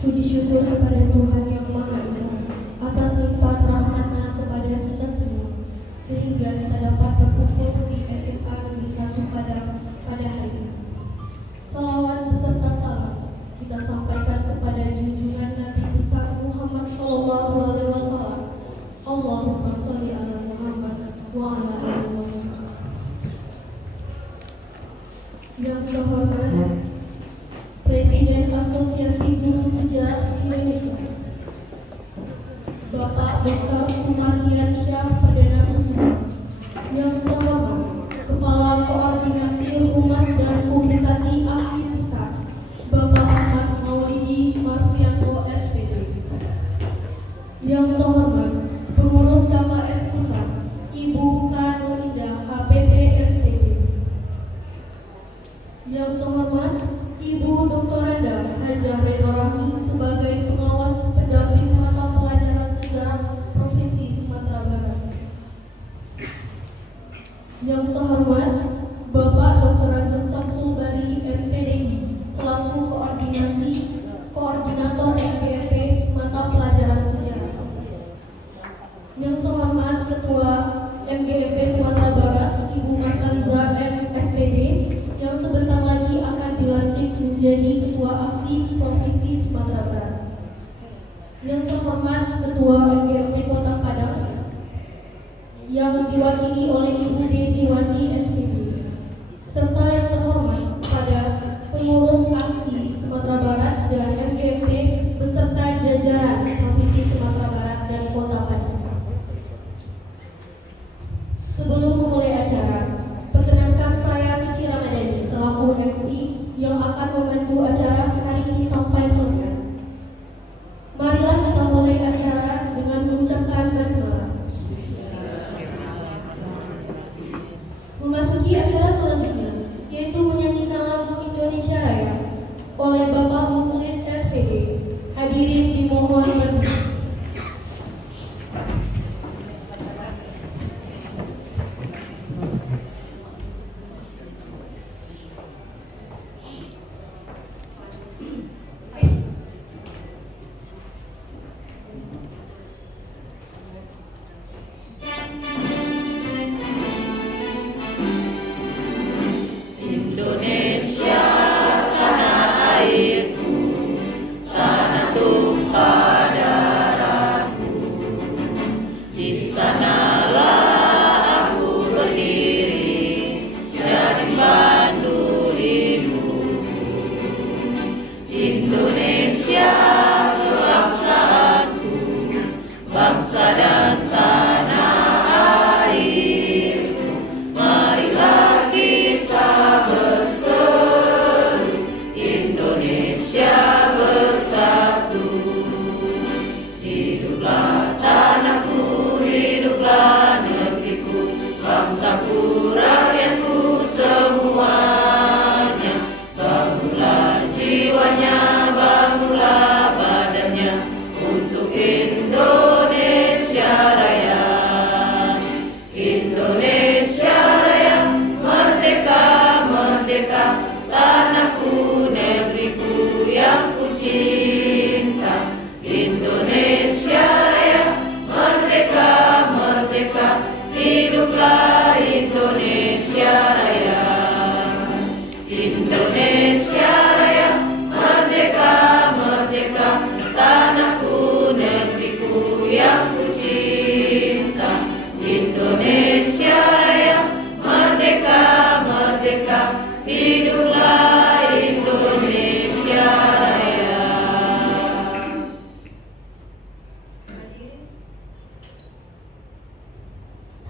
Puji syukur kepada Tuhan Yang Maha Esa atas limpah rahmat-Nya kepada kita semua, sehingga kita dapat berkumpul di SMA Negeri 1 Padang pada hari ini. Shalawat beserta salam kita sampaikan kepada junjungan Nabi besar Muhammad Sallallahu Alaihi Wasallam. Allahumma sholli ala Muhammad wa ala ali Muhammad. Yang terhormat Presiden Asosiasi Guru Sejarah Indonesia, Bapak Dr. Sumardiansyah Perdana Kusuma. Yang terhormat Kepala Koordinasi Humas dan Publikasi APSI Pusat, Bapak Ahmad Maulidi Marfianto SPD. Yang terhormat Pengurus KKS Pusat, Ibu Kanu Indah HPP SPD. Yang terhormat Ibu Dr. Hajah Redo Rahmi sebagai pengawas pendamping mata pelajaran sejarah Provinsi Sumatera Barat. Yang terhormat Bapak Dr. Agus Samsul Bari MPDI selaku koordinator MGP mata pelajaran sejarah. Yang terhormat Ketua MGP Sumatera Barat Ibu Martaliza MSPD yang sebentar lagi akan dilantik menjadi Ketua APSI Provinsi Sumatera Barat. Yang terhormat Ketua MGP Kota Padang yang diwakili oleh Ibu Desi Wandi SPD, serta yang terhormat pada pengurus APSI Sumatera Barat dan MGP beserta jajaran Provinsi Sumatera Barat dan Kota Padang. Sebelum memulai acara, perkenankan saya Suci Ramadhani selaku MC yang akan membantu acara hari ini sampai selesai. Marilah kita mulai acara dengan mengucapkan basmalah. Memasuki acara selanjutnya, yaitu menyanyikan lagu Indonesia Raya oleh Bapak Mukhlis SPD. Hadirin dimohon berdiri.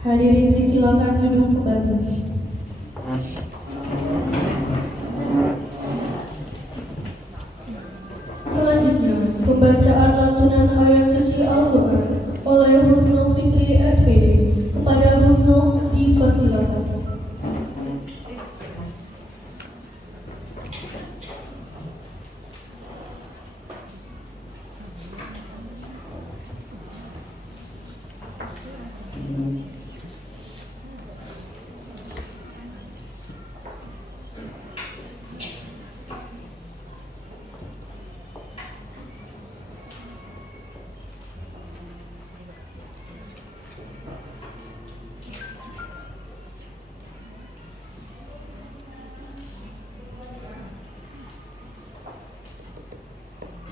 Hadirin disilakan duduk kembali. Selanjutnya, pembacaan lantunan ayat suci Al-Quran oleh Husnul Fikri SPD. Kepada Husnul dipersilakan.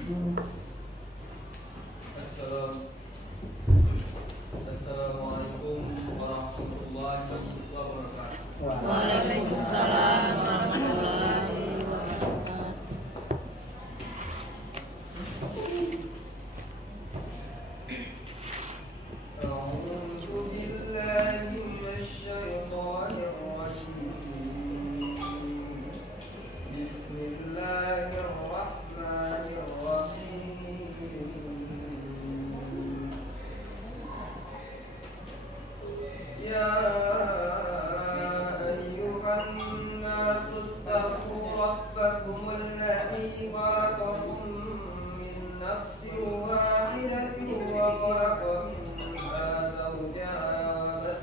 Assalamualaikum warahmatullahi wabarakatuh. Waalaikumsalam warahmatullahi wabarakatuh. A'udzu billahi minasyaitonir rajim. Bismillahirrahmanirrahim. Ya ayyuhan nasu ittaqu rabbakumul ladzi khalaqakum min nafsin wahidatin wa khalaqa minha zawjaha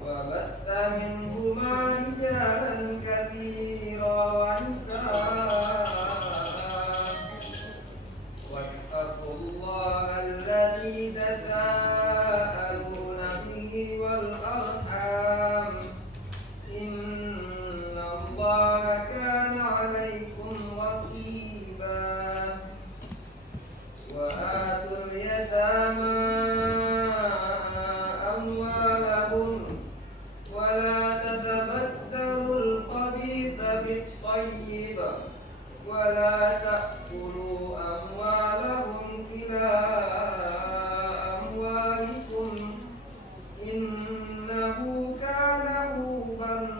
wa batha minhuma rijalan katsiran wa nisaa. Wattaqullaha alladzi tasaaluna bihi wal arham. Innallaha kana 'alaikum raqiba. Wa atul yatama amwalahum wa la tatabaddarul khabitha bit-tayyib wa la ta'kulu amwalahum ila amwalikum innahu kana huban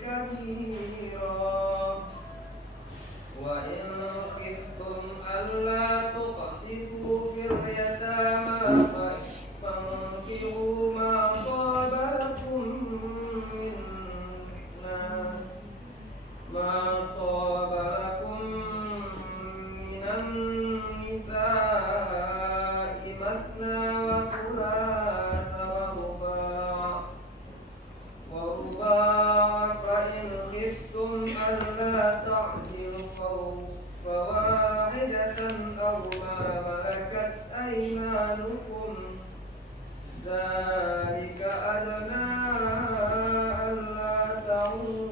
kabira. Wa in khiftum alla tuqsitu fil yatama fankihu ma taba lakum minan nisa'i mathna wa thulatha wa ruba' fa in khiftum alla ta'dilu fawahidatan aw ma malakat aymanukum dzalika adna alla ta'ulu.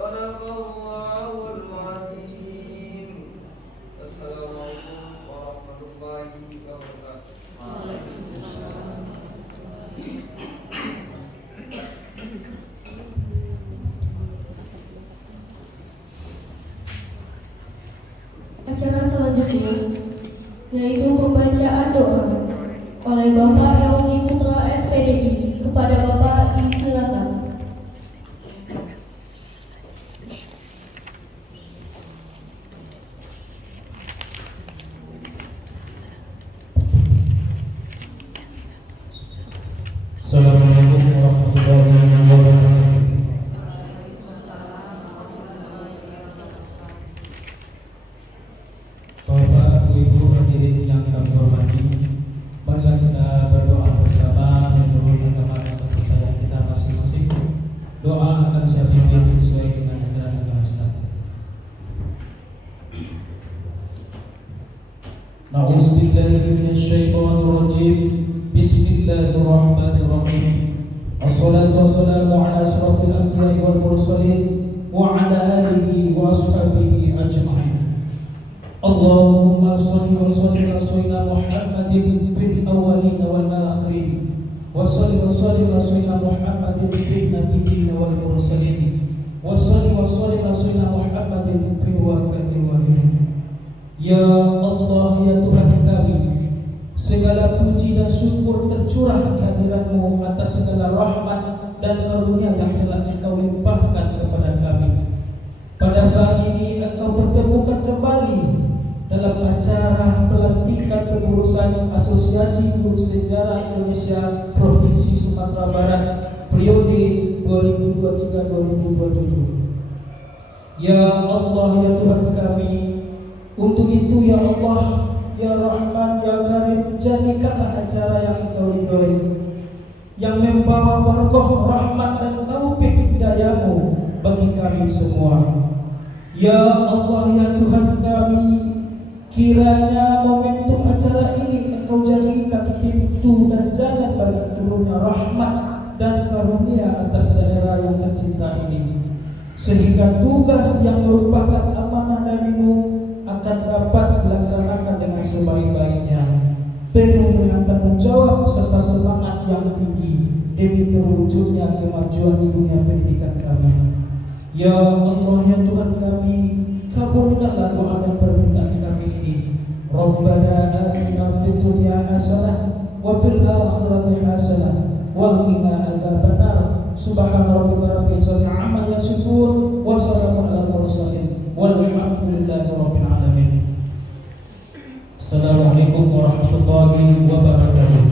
Shadaqallahul azim. Assalamualaikum warahmatullahi wabarakatuh. Waalaikumsalam. Acara selanjutnya yaitu pembacaan doa oleh Bapak Yaumi Putra SPDI kepada Bapak disilakan. Assalamualaikum warahmatullahi wabarakatuh. Bapak, Ibu, hadirin yang kami hormati, marilah kita berdoa bersama menurut agama dan kepercayaan kita masing-masing. Doa akan saya pimpin sesuai dengan ajaran agama Islam. Na'udzubillahi minasyaitonir rajim. Bismillahirrahmanirrahim. Wassalatu wassalamu ala asyrafil anbiya'i wal mursalin wa ala alihi wa ashabihi ajma'in. Allahumma shalli wa sallim ala sayyidina Muhammadin fil awwalin wal akhirin. Wa salli wa sallim ala sayyidina Muhammadin fil nabiyyin wal mursalin. Wa salli wa sallim ala sayyidina Muhammadin fil waqtil wahid. Ya Allah, ya Tuhan kami, segala puji dan syukur tercurah kehadiran-Mu atas segala rahmat dan karunia yang telah Engkau limpahkan kepada kami. Pada saat ini Engkau pertemukan kembali dalam acara pelantikan pengurusan Asosiasi Guru Sejarah Indonesia Provinsi Sumatera Barat periode 2023-2027. Ya Allah, ya Tuhan kami, untuk itu ya Allah, ya Rahman, ya Karim, jadikanlah acara yang Engkau ridhoi, yang membawa berkah rahmat dan taufik hidayah-Mu bagi kami semua. Ya Allah, ya Tuhan kami, kiranya momentum acara ini Engkau jadikan pintu dan jalan bagi turunnya rahmat dan karunia atas daerah yang tercinta ini. sehingga tugas yang merupakan amanah darimu akan dapat dilaksanakan dengan sebaik-baiknya, penuh dengan tanggung jawab serta semangat yang tinggi demi terwujudnya kemajuan di dunia pendidikan kami. Ya Allah, ya Tuhan kami, kabulkanlah doa dan permintaan kami ini. Rabbana atina fid dunya hasanah wa fil akhirati hasanah wa qina adzabannar. Subhana rabbika rabbil izzati amma yasifun wa salamun alal mursalin walhamdulillahi rabbil alamin. Assalamualaikum warahmatullahi wabarakatuh.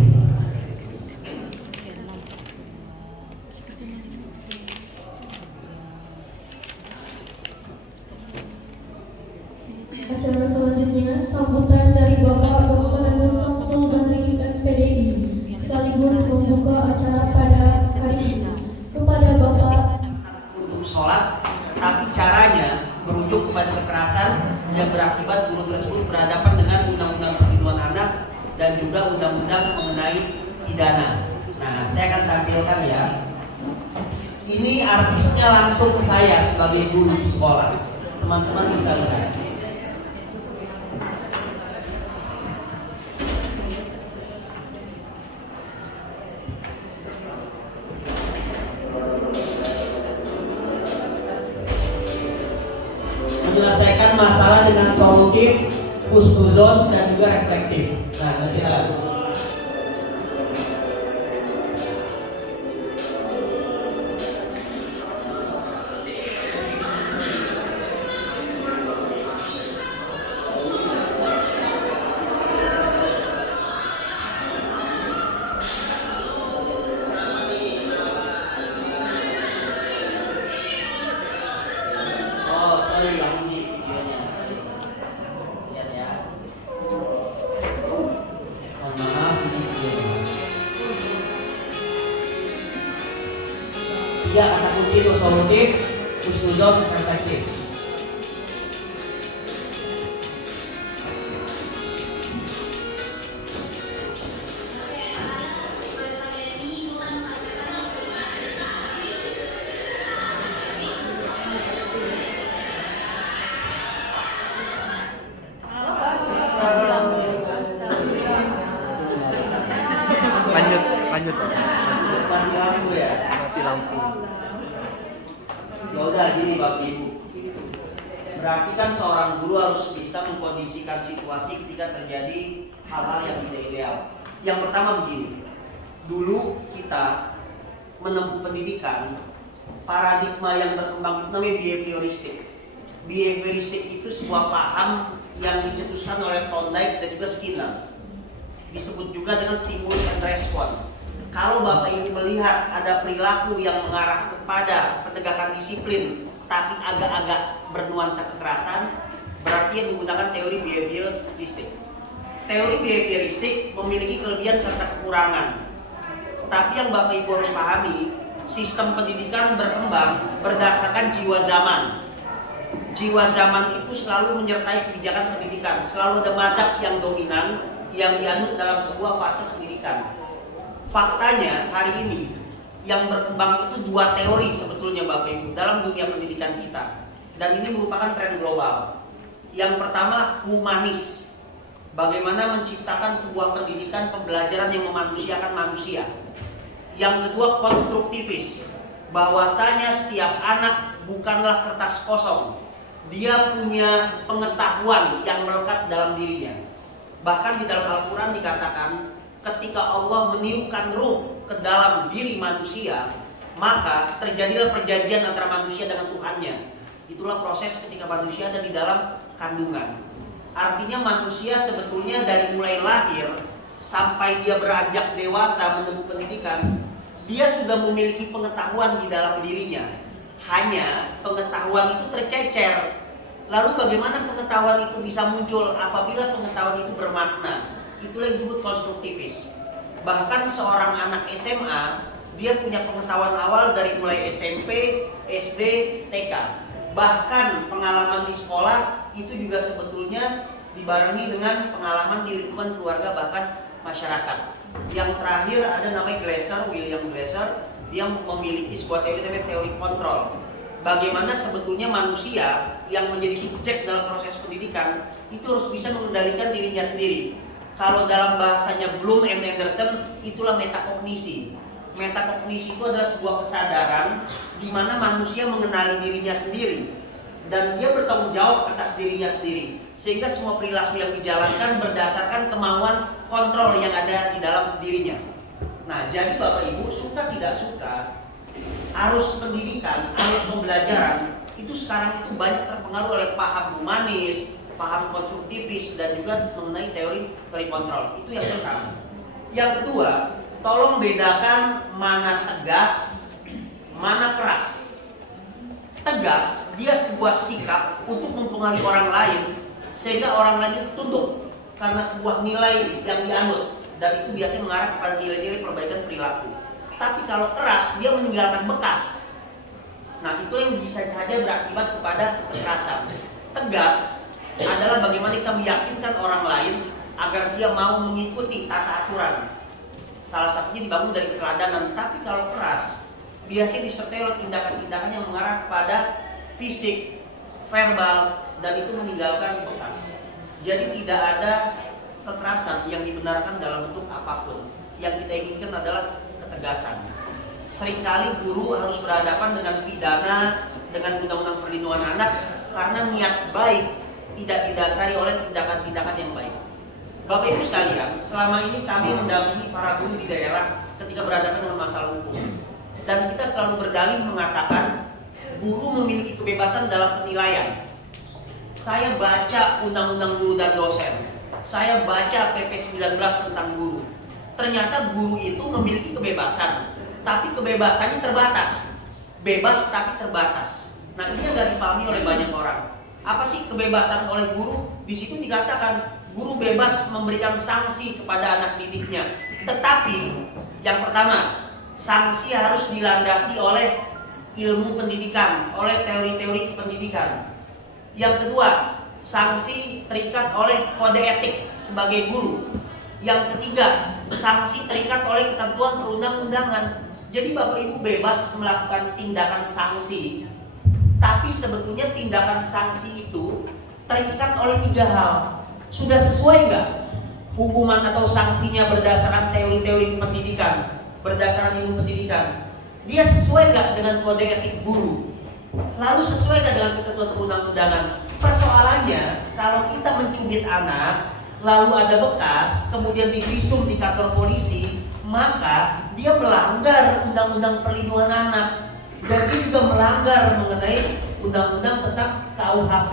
Acara selanjutnya sambutan dari Bapak Dr. Andes Samsul Badri MPDI sekaligus membuka acara pada hari ini. Kepada Bapak untuk sholat, tapi caranya merujuk kepada kekerasan yang berakibat guru tersebut berhadapan dengan undang-undang perlindungan anak dan juga undang-undang mengenai pidana. Nah, saya akan tampilkan ya. Ini artisnya langsung ke saya sebagai guru di sekolah. Teman-teman bisa lihat. Menyelesaikan masalah dengan solutif, husnuzon, dan juga reflektif. Nah, silakan. Tiga kata kunci itu solutif, husnuzon, reflektif. Lanjut. Mati lampu ya. Mati lampu. Ya udah gini Bapak Ibu. Berarti kan seorang guru harus bisa mengkondisikan situasi ketika terjadi hal-hal yang tidak ideal. Yang pertama begini. Dulu kita menempuh pendidikan, paradigma yang berkembang itu namanya behavioristik. Behavioristik itu sebuah paham yang dicetuskan oleh Thorndike dan juga Skinner. Disebut juga dengan stimulus and response. Kalau Bapak Ibu melihat ada perilaku yang mengarah kepada penegakan disiplin tapi agak-agak bernuansa kekerasan, berarti yang menggunakan teori behavioristik. Teori behavioristik memiliki kelebihan serta kekurangan. Tapi yang Bapak Ibu harus pahami, sistem pendidikan berkembang berdasarkan jiwa zaman. Jiwa zaman itu selalu menyertai kebijakan pendidikan. Selalu ada mazhab yang dominan yang dianut dalam sebuah fase pendidikan. Faktanya hari ini yang berkembang itu dua teori sebetulnya Bapak Ibu dalam dunia pendidikan kita. Dan ini merupakan tren global. Yang pertama humanis. Bagaimana menciptakan sebuah pendidikan pembelajaran yang memanusiakan manusia. Yang kedua konstruktivis. Bahwasanya setiap anak bukanlah kertas kosong. Dia punya pengetahuan yang melekat dalam dirinya. Bahkan di dalam Al-Quran dikatakan ketika Allah meniupkan ruh ke dalam diri manusia, maka terjadilah perjanjian antara manusia dengan Tuhannya. Itulah proses ketika manusia ada di dalam kandungan. Artinya manusia sebetulnya dari mulai lahir sampai dia beranjak dewasa menempuh pendidikan, dia sudah memiliki pengetahuan di dalam dirinya. Hanya pengetahuan itu tercecer. Lalu bagaimana pengetahuan itu bisa muncul apabila pengetahuan itu bermakna? Itulah yang disebut konstruktivis. Bahkan seorang anak SMA, dia punya pengetahuan awal dari mulai SMP, SD, TK. Bahkan pengalaman di sekolah itu juga sebetulnya dibarengi dengan pengalaman di lingkungan keluarga bahkan masyarakat. Yang terakhir ada namanya William Glasser, dia memiliki sebuah teori namanya teori kontrol. bagaimana sebetulnya manusia yang menjadi subjek dalam proses pendidikan itu harus bisa mengendalikan dirinya sendiri. Kalau dalam bahasanya Bloom and Anderson, itulah metakognisi. Metakognisi itu adalah sebuah kesadaran di mana manusia mengenali dirinya sendiri dan dia bertanggung jawab atas dirinya sendiri, sehingga semua perilaku yang dijalankan berdasarkan kemauan kontrol yang ada di dalam dirinya. Nah, jadi Bapak Ibu, suka tidak suka, arus pendidikan, arus pembelajaran itu sekarang itu banyak terpengaruh oleh paham humanis, paham konstruktivis, dan juga mengenai teori kontrol. Itu yang pertama. Yang kedua, tolong bedakan mana tegas, mana keras. Tegas, dia sebuah sikap untuk mempengaruhi orang lain sehingga orang lain itu tunduk karena sebuah nilai yang dianut, dan itu biasanya mengarah kepada nilai-nilai perbaikan perilaku. Tapi kalau keras, dia meninggalkan bekas. Nah, itu yang bisa saja berakibat kepada kekerasan. Tegas adalah bagaimana kita meyakinkan orang lain agar dia mau mengikuti tata aturan. Salah satunya dibangun dari keteladanan. Tapi kalau keras, biasanya disertai oleh tindakan-tindakan yang mengarah kepada fisik, verbal, dan itu meninggalkan bekas. Jadi tidak ada kekerasan yang dibenarkan dalam bentuk apapun. Yang kita inginkan adalah ketegasan. Seringkali guru harus berhadapan dengan pidana, dengan undang-undang perlindungan anak, karena niat baik tidak didasari oleh tindakan-tindakan yang baik. Bapak Ibu sekalian, selama ini kami mendampingi para guru di daerah ketika berhadapan dengan masalah hukum. Dan kita selalu berdalih mengatakan guru memiliki kebebasan dalam penilaian. Saya baca Undang-Undang Guru dan Dosen, saya baca PP 19 tentang guru. Ternyata guru itu memiliki kebebasan, tapi kebebasannya terbatas. Bebas tapi terbatas. Nah, ini yang tidak dipahami oleh banyak orang. Apa sih kebebasan oleh guru? Di situ dikatakan guru bebas memberikan sanksi kepada anak didiknya. Tetapi yang pertama, sanksi harus dilandasi oleh ilmu pendidikan, oleh teori-teori pendidikan. Yang kedua, sanksi terikat oleh kode etik sebagai guru. Yang ketiga, sanksi terikat oleh ketentuan perundang-undangan. Jadi Bapak Ibu bebas melakukan tindakan sanksi, tapi sebetulnya tindakan sanksi itu terikat oleh 3 hal. Sudah sesuai nggak hukuman atau sanksinya berdasarkan teori-teori pendidikan, berdasarkan ilmu pendidikan? Dia sesuai nggak dengan kode etik guru? Lalu sesuai nggak dengan ketentuan perundang-undangan? Persoalannya, kalau kita mencubit anak, lalu ada bekas, kemudian divisum di kantor polisi, maka dia melanggar Undang-Undang Perlindungan Anak. Dan dia juga melanggar mengenai undang-undang tentang KUHP.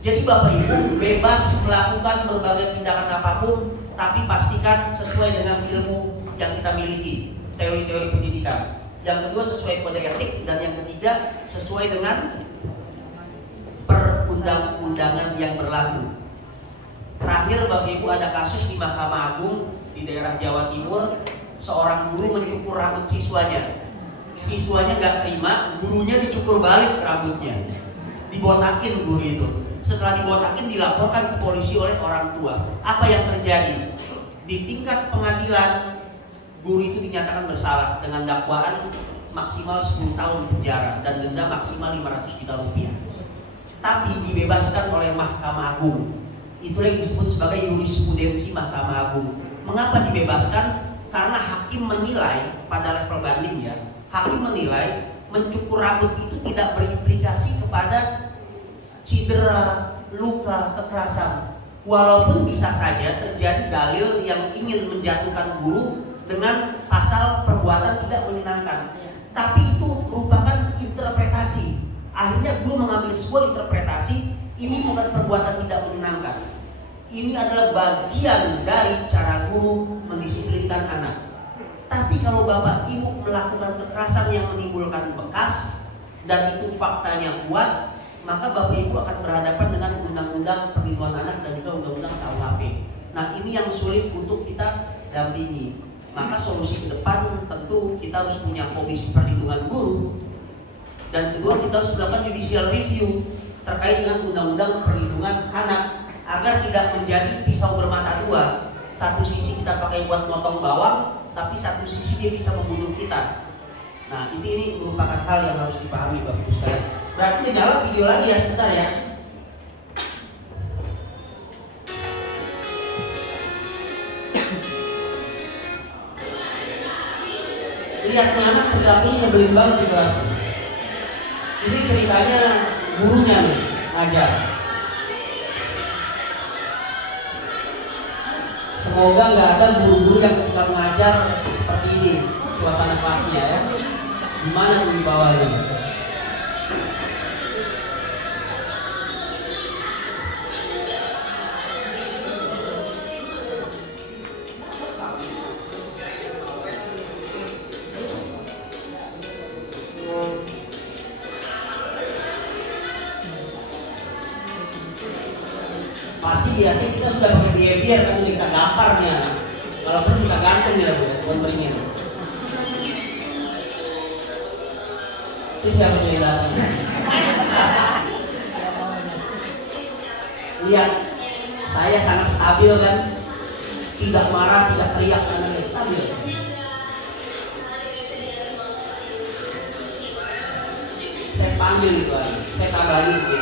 Jadi Bapak Ibu bebas melakukan berbagai tindakan apapun, tapi pastikan sesuai dengan ilmu yang kita miliki, teori-teori pendidikan. Yang kedua sesuai kode etik, dan yang ketiga sesuai dengan perundang-undangan yang berlaku. Terakhir Bapak Ibu ada kasus di Mahkamah Agung di daerah Jawa Timur, seorang guru mencukur rambut siswanya. Siswanya nggak terima, gurunya dicukur balik rambutnya, dibotakin guru itu. Setelah dibotakin dilaporkan ke polisi oleh orang tua. Apa yang terjadi? Di tingkat pengadilan, guru itu dinyatakan bersalah dengan dakwaan maksimal 10 tahun penjara dan denda maksimal 500 juta rupiah. Tapi dibebaskan oleh Mahkamah Agung. Itulah yang disebut sebagai jurisprudensi Mahkamah Agung. Mengapa dibebaskan? Karena hakim menilai pada level banding ya. Hakim menilai mencukur rambut itu tidak berimplikasi kepada cedera, luka, kekerasan. Walaupun bisa saja terjadi dalil yang ingin menjatuhkan guru dengan pasal perbuatan tidak menyenangkan. Tapi itu merupakan interpretasi. Akhirnya guru mengambil sebuah interpretasi, ini bukan perbuatan tidak menyenangkan. Ini adalah bagian dari cara guru mendisiplinkan anak. Tapi kalau Bapak Ibu melakukan kekerasan yang menimbulkan bekas dan itu faktanya kuat, maka Bapak Ibu akan berhadapan dengan Undang-Undang Perlindungan Anak dan juga Undang-Undang KUHP. Nah, ini yang sulit untuk kita dampingi. Maka solusi ke depan tentu kita harus punya komisi perlindungan guru, dan kedua kita harus melakukan judicial review terkait dengan Undang-Undang Perlindungan Anak agar tidak menjadi pisau bermata dua. Satu sisi kita pakai buat motong bawang, tapi satu sisi dia bisa membunuh kita. Nah, ini merupakan hal yang harus dipahami Bapak Ibu sekalian. Berarti dia nyala video lagi ya, sebentar ya. Lihat nih anak perilakunya nyebelin banget di kelas. Ini ceritanya gurunya nih ngajar. Semoga nggak ada guru-guru yang tukang ngajar seperti ini suasana kelasnya ya. Gimana tuh di bawahnya? Pasti biasanya kita sudah pakai behavior kan, kita gampar nih anak. Kalau perlu kita ganteng ya bu ya, kontrinya. Itu siapa yang datang? Lihat, saya sangat stabil kan, tidak marah, tidak teriak, karena stabil. Saya panggil itu aja, saya kabarin gitu.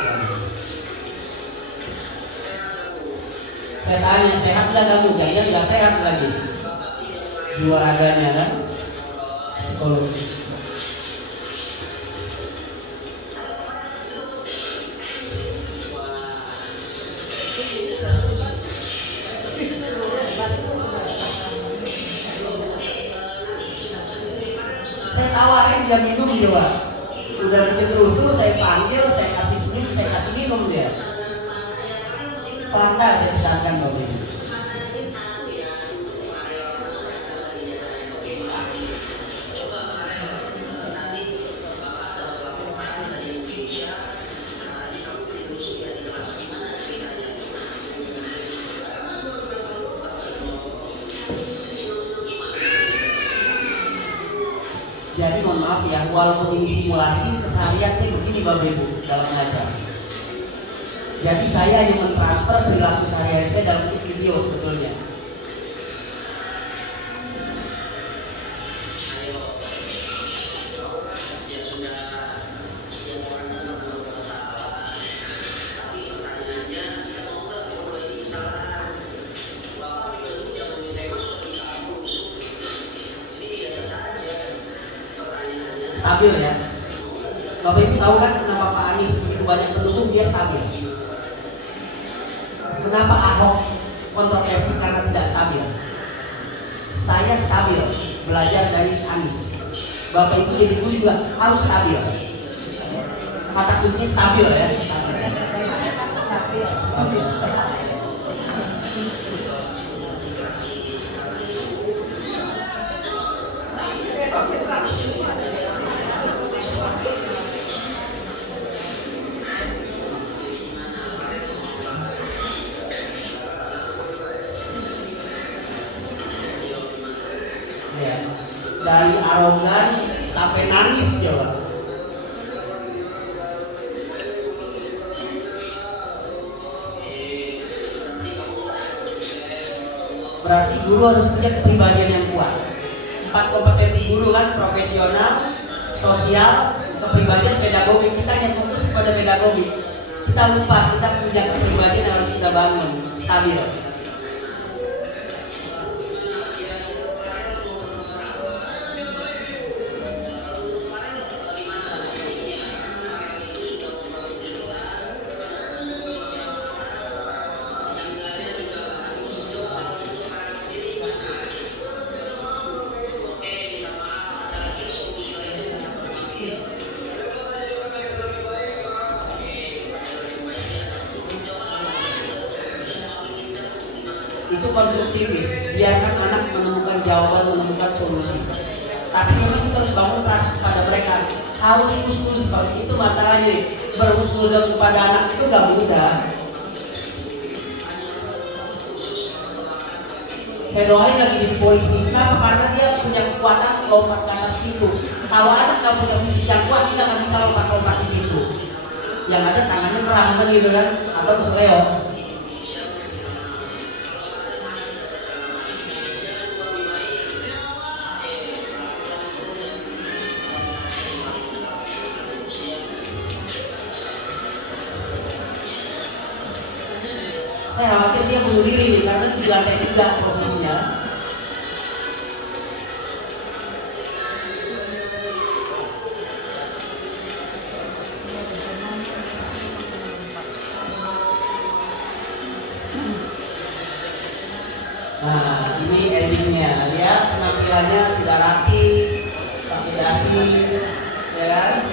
Saya tanya, sehat gak kamu? Kayaknya gak sehat lagi. Jiwa raganya kan? Psikologi. Saya tawarin dia minum juga. Udah bikin rusuh, saya panggil, saya kasih senyum, saya kasih minum dia. Fanta saya pesankan Bapak Ibu. Jadi mohon maaf ya, walaupun ini simulasi, keseharian saya begini Bapak Ibu dalam mengajar. Jadi saya hanya mentransfer perilaku sehari-hari saya dalam bentuk video sebetulnya. Stabil ya. Bapak Ibu tahu kan kenapa Pak Anies begitu banyak pendukung, dia stabil. Kenapa Ahok kontroversi? Karena tidak stabil. Saya stabil, belajar dari Anies. Bapak Ibu jadi guru juga harus stabil. Kata kunci stabil ya. Stabil. Dari arogan sampai nangis coba. Berarti guru harus punya kepribadian yang kuat. 4 kompetensi guru kan, profesional, sosial, kepribadian, pedagogi. Kita hanya fokus kepada pedagogi. Kita lupa kita punya kepribadian yang harus kita bangun stabil. Itu konstruktivis, biarkan anak menemukan jawaban, menemukan solusi. Tapi memang kita harus bangun trust kepada mereka. Harus husnuzon, seperti itu masalahnya. Berhusnuzon kepada anak itu gak mudah. Saya doain lagi jadi polisi. Kenapa? Karena dia punya kekuatan lompat ke atas pintu. Kalau anak gak punya fisik yang kuat, dia gak akan bisa lompat-lompat di pintu. Yang ada tangannya merang kan gitu kan, atau kesleo. Saya khawatir dia bunuh diri nih karena di lantai 3 posisinya. Nah, ini endingnya. Lihat penampilannya sudah rapi, pakai dasi, ya kan?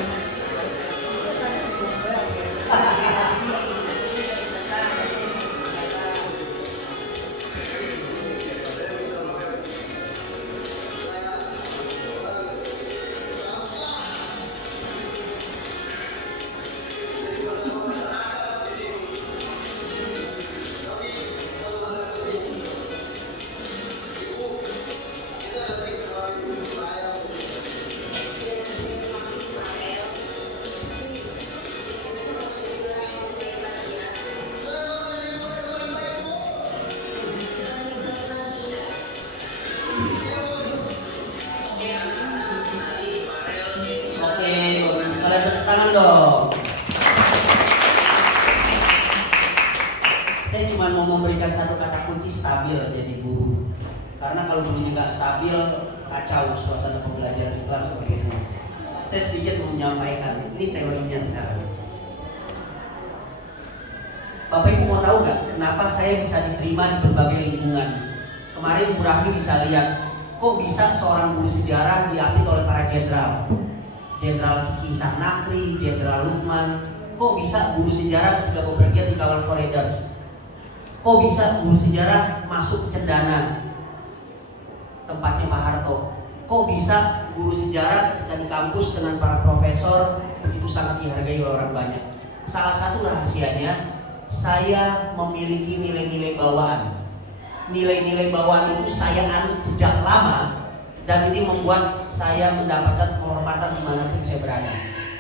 Saya cuma mau memberikan satu kata kunci, stabil jadi guru. Karena kalau gurunya nggak stabil, kacau suasana pembelajaran di kelas seperti itu. Saya sedikit mau menyampaikan, ini teorinya sekarang. Bapak Ibu mau tahu nggak kenapa saya bisa diterima di berbagai lingkungan? Kemarin Bu Rahmi bisa lihat, kok bisa seorang guru sejarah diapit oleh para jenderal? Jenderal Kiki Nakri, Jenderal Lukman. Kok bisa guru sejarah ketika bepergian di kawal Foreigners? Kok bisa guru sejarah masuk ke Cendana, tempatnya Pak Harto? Kok bisa guru sejarah ketika di kampus dengan para profesor begitu sangat dihargai oleh orang banyak? Salah satu rahasianya, saya memiliki nilai-nilai bawaan. Nilai-nilai bawaan itu saya anut sejak lama, dan ini membuat saya mendapatkan kehormatan dimanapun saya berada.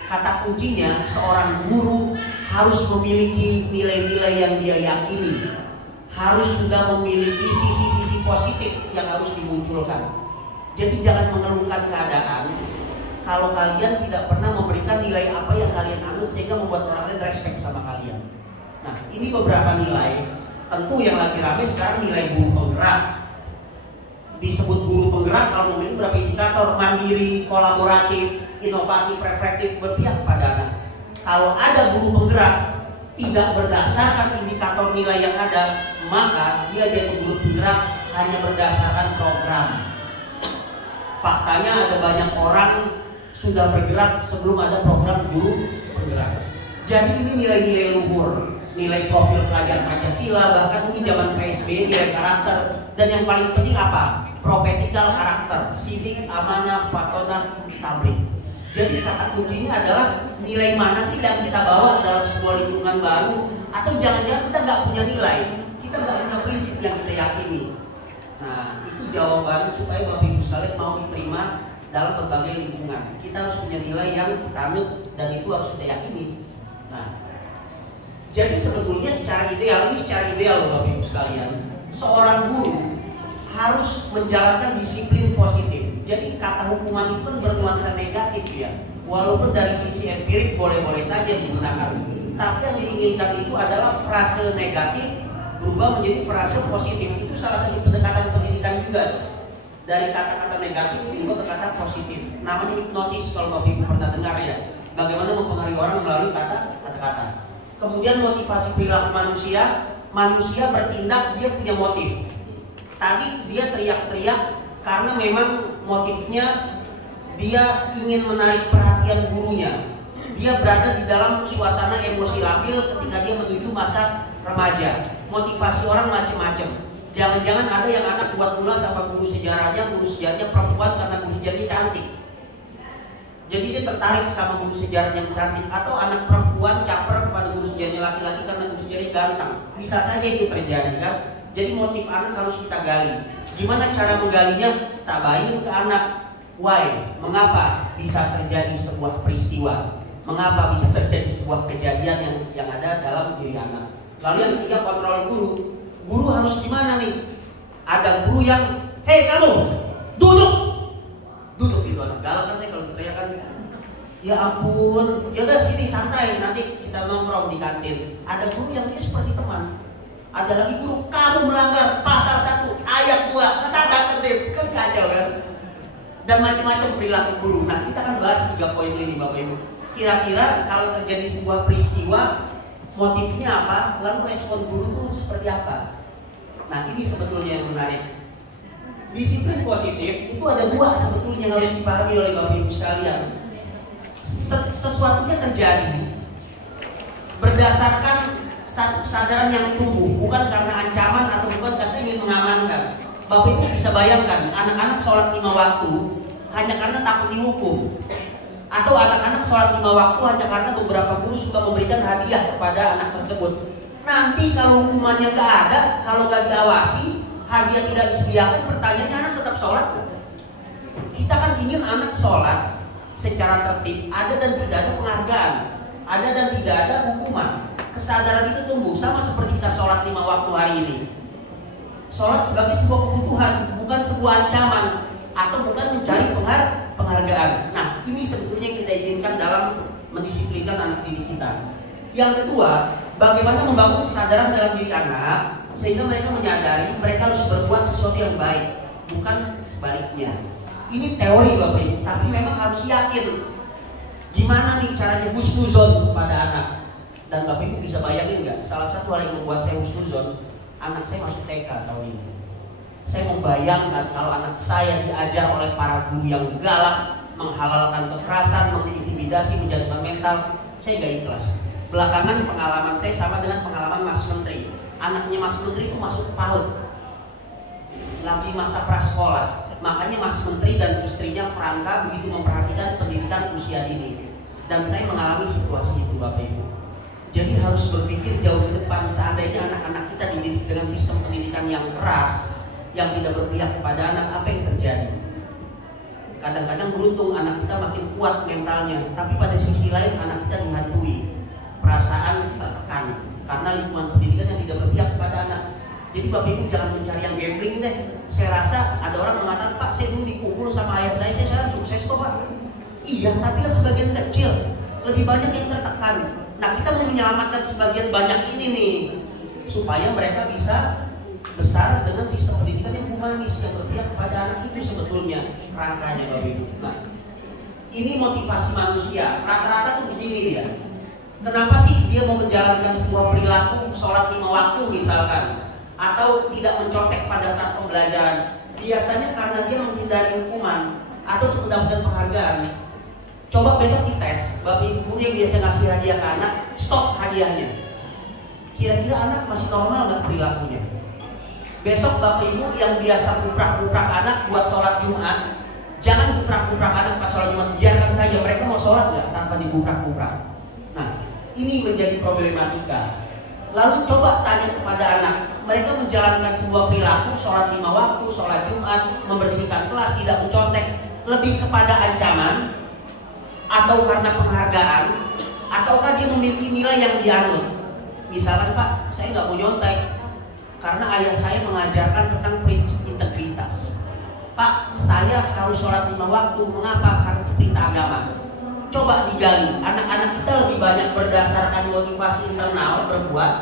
Kata kuncinya, seorang guru harus memiliki nilai-nilai yang dia yakini, harus juga memiliki sisi-sisi positif yang harus dimunculkan. Jadi jangan mengeluhkan keadaan kalau kalian tidak pernah memberikan nilai apa yang kalian anut sehingga membuat orang lain respect sama kalian. Nah, ini beberapa nilai. Tentu yang lagi rame sekarang nilai guru penggerak. Disebut guru penggerak kalau memiliki berapa indikator: mandiri, kolaboratif, inovatif, reflektif, berpihak pada anak. Kalau ada guru penggerak tidak berdasarkan indikator nilai yang ada, maka dia jadi guru penggerak hanya berdasarkan program. Faktanya ada banyak orang sudah bergerak sebelum ada program guru penggerak. Jadi ini nilai-nilai luhur, nilai profil pelajar Pancasila, bahkan mungkin zaman PSBY nilai karakter, dan yang paling penting apa? Profetikal karakter, sidik, amanah, fatonah, tablik. Jadi kata kuncinya adalah nilai mana sih yang kita bawa dalam sebuah lingkungan baru, atau jangan-jangan kita nggak punya nilai, kita nggak punya prinsip yang kita yakini. Nah, itu jawaban supaya Bapak Ibu sekalian mau diterima dalam berbagai lingkungan. Kita harus punya nilai yang kita anut dan itu harus kita yakini. Nah, jadi sebetulnya secara ideal, ini secara ideal Bapak Ibu sekalian, seorang guru harus menjalankan disiplin positif. Jadi kata hukuman itu kan bernuansa negatif ya. Walaupun dari sisi empirik boleh-boleh saja digunakan, tapi yang diinginkan itu adalah frase negatif berubah menjadi frase positif. Itu salah satu pendekatan pendidikan juga. Dari kata-kata negatif diubah ke kata positif. Namanya hipnosis kalau Bapak Ibu pernah dengar ya. Bagaimana mempengaruhi orang melalui kata-kata. Kemudian motivasi perilaku manusia. Manusia bertindak, dia punya motif. Tadi dia teriak-teriak karena memang motifnya dia ingin menarik perhatian gurunya. Dia berada di dalam suasana emosi labil ketika dia menuju masa remaja. Motivasi orang macam-macam. Jangan-jangan ada yang anak buat ulah sama guru sejarahnya perempuan karena guru sejarahnya cantik. Jadi dia tertarik sama guru sejarah yang cantik, atau anak perempuan caper kepada guru sejarahnya laki-laki karena guru sejarahnya ganteng. Bisa saja itu terjadi kan? Jadi motif anak harus kita gali. Gimana cara menggalinya? Tabayin ke anak. Why? Mengapa bisa terjadi sebuah peristiwa? Mengapa bisa terjadi sebuah kejadian yang ada dalam diri anak? Lalu yang ketiga, kontrol guru. Guru harus gimana nih? Ada guru yang, hei kamu, duduk. Duduk gitu, anak galak kan saya kalau teriakan. Ya ampun, ya udah sini santai, nanti kita nongkrong di kantin. Ada guru yang dia seperti teman. Ada lagi guru, kamu melanggar pasal 1 ayat 2 tanda tertib, kan kacau kan? Dan macam-macam perilaku guru. Nah, kita akan bahas 3 poin ini Bapak Ibu. Kira-kira kalau terjadi sebuah peristiwa, motifnya apa, lalu respon guru itu seperti apa? Nah, ini sebetulnya yang menarik. Disiplin positif itu ada 2 sebetulnya yang harus dipahami oleh Bapak Ibu sekalian. Sesuatunya terjadi berdasarkan satu kesadaran yang tumbuh, bukan karena ancaman atau bukan karena ingin mengamankan. Bapak Ibu bisa bayangkan anak-anak sholat 5 waktu hanya karena takut dihukum, atau anak-anak sholat 5 waktu hanya karena beberapa guru suka memberikan hadiah kepada anak tersebut. Nanti kalau hukumannya nggak ada, kalau nggak diawasi, hadiah tidak disediakan, pertanyaannya anak tetap sholat. Kita kan ingin anak sholat secara tertib, ada dan tidak ada penghargaan, ada dan tidak ada hukuman. Kesadaran itu tumbuh, sama seperti kita sholat 5 waktu hari ini. Sholat sebagai sebuah kebutuhan, bukan sebuah ancaman, atau bukan mencari penghargaan. Nah, ini sebetulnya yang kita inginkan dalam mendisiplinkan anak didik kita. Yang kedua, bagaimana membangun kesadaran dalam diri anak sehingga mereka menyadari mereka harus berbuat sesuatu yang baik, bukan sebaliknya. Ini teori Bapak Ibu, tapi memang harus yakin. Gimana nih caranya husnuzon kepada anak? Dan Bapak Ibu bisa bayangin nggak? Salah satu hal yang membuat saya husnuzon, anak saya masuk TK tahun ini. Saya membayangkan kalau anak saya diajar oleh para guru yang galak, menghalalkan kekerasan, mengintimidasi, menjatuhkan mental, saya nggak ikhlas. Belakangan pengalaman saya sama dengan pengalaman Mas Menteri. Anaknya Mas Menteri itu masuk PAUD, lagi masa prasekolah. Makanya Mas Menteri dan istrinya Franka begitu memperhatikan pendidikan usia dini. Dan saya mengalami situasi itu Bapak Ibu. Jadi harus berpikir jauh ke depan. Seandainya anak-anak kita dididik dengan sistem pendidikan yang keras, yang tidak berpihak kepada anak, apa yang terjadi? Kadang-kadang beruntung anak kita makin kuat mentalnya, tapi pada sisi lain anak kita dihantui perasaan tertekan karena lingkungan pendidikan yang tidak berpihak kepada anak. Jadi Bapak Ibu jangan mencari yang gambling deh. Saya rasa ada orang mengatakan, Pak, saya dulu dipukul sama ayah saya sekarang sukses kok Pak. Iya, tapi kan sebagian kecil, lebih banyak yang tertekan. Nah, kita mau menyelamatkan sebagian banyak ini nih, supaya mereka bisa besar dengan sistem pendidikan yang humanis, yang berpihak kepada anak. Itu sebetulnya rangkanya Bapak Ibu. Nah, ini motivasi manusia. Rata-rata tuh begini dia. Kenapa sih dia mau menjalankan sebuah perilaku sholat 5 waktu misalkan, atau tidak mencontek pada saat pembelajaran? Biasanya karena dia menghindari hukuman atau untuk mendapatkan penghargaan. Coba besok dites, Bapak Ibu guru yang biasa ngasih hadiah ke anak, stop hadiahnya. Kira-kira anak masih normal nggak perilakunya? Besok Bapak Ibu yang biasa kuprak-kuprak anak buat sholat Jumat, jangan kuprak-kuprak anak pas sholat Jumat, biarkan saja mereka mau sholat nggak tanpa dikuprak-kuprak. Nah, ini menjadi problematika. Lalu coba tanya kepada anak, mereka menjalankan sebuah perilaku sholat 5 waktu, sholat Jumat, membersihkan kelas, tidak mencontek, lebih kepada ancaman atau karena penghargaan, ataukah dia memiliki nilai yang dianut? Misalkan, Pak, saya nggak mau nyontek karena ayah saya mengajarkan tentang prinsip integritas. Pak, saya kalau sholat 5 waktu, mengapa? Karena itu perintah agama. Coba digali, anak-anak kita lebih banyak berdasarkan motivasi internal berbuat,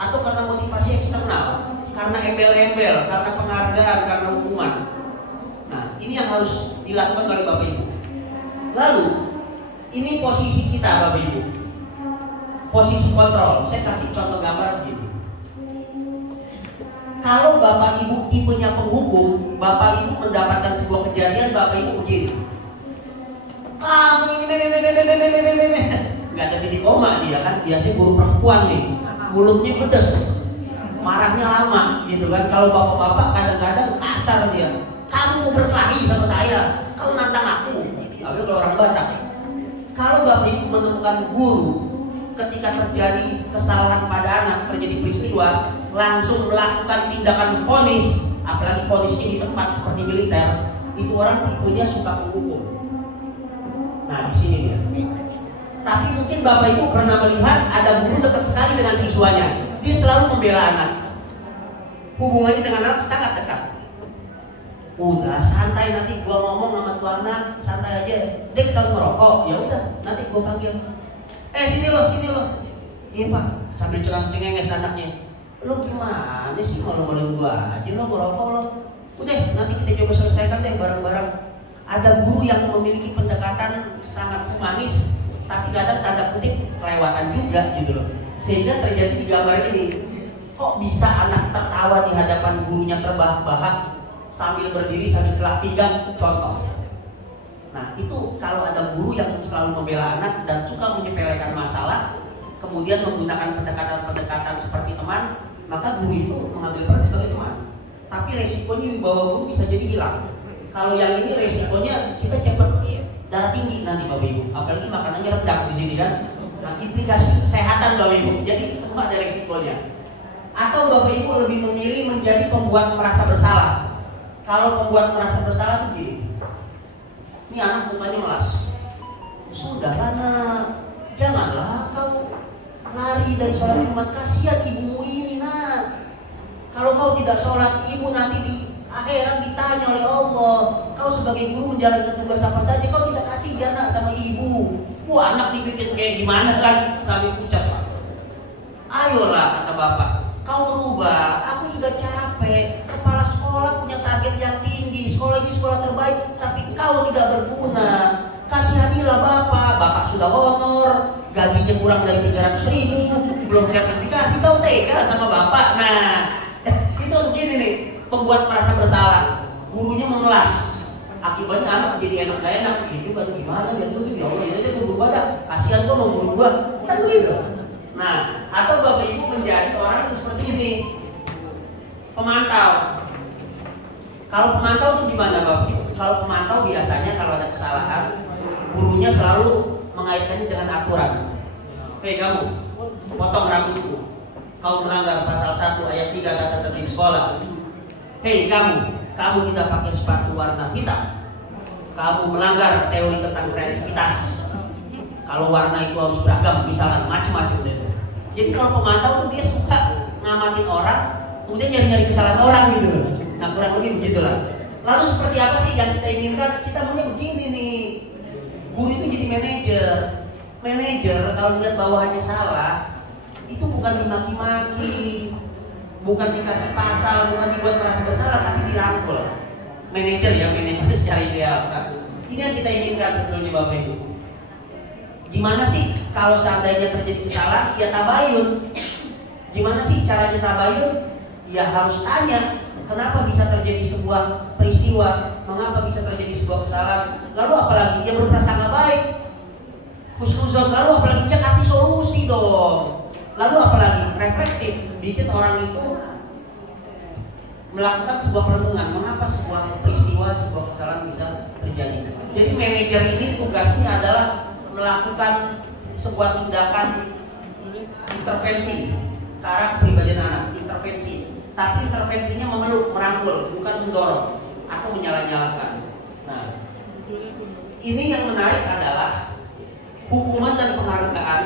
atau karena motivasi eksternal, karena embel-embel, karena penghargaan, karena hukuman. Nah, ini yang harus dilakukan oleh Bapak Ibu. Lalu, ini posisi kita Bapak Ibu, posisi kontrol. Saya kasih contoh gambar begini. Kalau Bapak Ibu tipenya penghukum, Bapak Ibu mendapatkan sebuah kejadian, Bapak Ibu begini, kamu ini nggak ada titik koma dia kan, biasanya guru perempuan nih, mulutnya pedes, marahnya lama gitu kan. Kalau bapak-bapak kadang-kadang kasar dia, kamu mau berkelahi sama saya, kamu nantang aku. Tapi kalau orang Batak, kalau Bapak Ibu menemukan guru ketika terjadi kesalahan pada anak, terjadi peristiwa, langsung melakukan tindakan vonis, apalagi vonisnya di tempat seperti militer, itu orang tipenya suka menghukum. Nah, di sini dia. Tapi mungkin Bapak Ibu pernah melihat ada guru dekat sekali dengan siswanya. Dia selalu membela anak. Hubungannya dengan anak sangat dekat. Udah santai, nanti gua ngomong sama tuh anak, santai aja. Dek, kalau merokok, ya udah, nanti gua panggil. Sini lo. Iya Pak, sambil cengang-cengenges anaknya. Lo gimana sih malu-maluin gua aja lo ngerokok lo? Udah nanti kita coba selesaikan deh bareng-bareng. Ada guru yang memiliki pendekatan sangat humanis, tapi kadang tanda kutip kelewatan juga gitu loh. Sehingga terjadi di gambar ini, kok bisa anak tertawa di hadapan gurunya terbahak-bahak sambil berdiri sambil kelak pinggang, contoh. Nah itu kalau ada guru yang selalu membela anak dan suka menyepelekan masalah, kemudian menggunakan pendekatan-pendekatan seperti teman, maka guru itu mengambil peran sebagai teman. Tapi resikonya wibawa guru bisa jadi hilang. Kalau yang ini resikonya kita cepat darah tinggi nanti Bapak Ibu, apalagi makanannya rendah di sini kan. Nah, implikasi kesehatan Bapak Ibu, jadi semua ada resikonya. Atau Bapak Ibu lebih memilih menjadi pembuat merasa bersalah. Kalau pembuat merasa bersalah tuh gini, ini anak mukanya melas. Sudahlah nak, janganlah kau lari dari sholat Jumat, kasihan ibumu ini nak. Kalau kau tidak sholat, ibu nanti di akhirat ditanya oleh Allah, kau sebagai guru menjalankan tugas apa saja, kau tidak kasih nak sama ibu. Wah anak dibikin kayak gimana kan, sampai pucat Pak. Ayolah kata bapak, kau berubah, aku sudah capek. Kepala sekolah punya target yang tinggi, sekolah ini sekolah terbaik, tapi kau tidak berguna. Kasihanilah bapak sudah honor, gajinya kurang dari 300.000, belum sertifikasi, kau tega sama bapak. Nah itu begini nih, pembuat merasa bersalah, gurunya mengelas, akibatnya anak jadi enak gak enak. Itu kan gimana ya tuh, ya Allah ya gue berubah dah, kasihan gua mau guru gua, kan begitu. Nah atau Bapak Ibu menjadi orang yang seperti ini, pemantau. Kalau pemantau itu gimana Bapak Ibu? Kalau pemantau biasanya kalau ada kesalahan, gurunya selalu mengaitkannya dengan aturan. Hei kamu, potong rambutku, kau melanggar pasal 1 ayat 3 tata tertib sekolah. Hei kamu tidak pakai sepatu warna hitam, kamu melanggar teori tentang kreativitas. Kalau warna itu harus beragam, misalnya macam-macam deh. Jadi kalau pemantau tuh dia suka ngamatin orang, kemudian nyari-nyari kesalahan orang gitu. Nah kurang lebih begitulah. Lalu seperti apa sih yang kita inginkan? Kita maunya begini nih, guru itu jadi manajer kalau lihat bawahannya salah, itu bukan dimaki-maki, bukan dikasih pasal, bukan dibuat merasa bersalah, tapi dirangkul. Manajer secara ideal kan? Ini yang kita inginkan sebetulnya Bapak Ibu. Gimana sih kalau seandainya terjadi kesalahan? Ya tabayun. Gimana sih caranya tabayun? Ya harus tanya, kenapa bisa terjadi sebuah peristiwa, mengapa bisa terjadi sebuah kesalahan, lalu apalagi dia berprasangka baik, husnuzon, lalu apalagi dia kasih solusi dong, lalu apalagi reflektif, bikin orang itu melakukan sebuah perenungan, mengapa sebuah peristiwa, sebuah kesalahan bisa terjadi. Jadi manajer ini tugasnya adalah melakukan sebuah tindakan intervensi ke arah kepribadian anak, intervensi. Tapi intervensinya memeluk, merangkul, bukan mendorong atau menyalah-nyalakan. Nah, ini yang menarik adalah hukuman dan penghargaan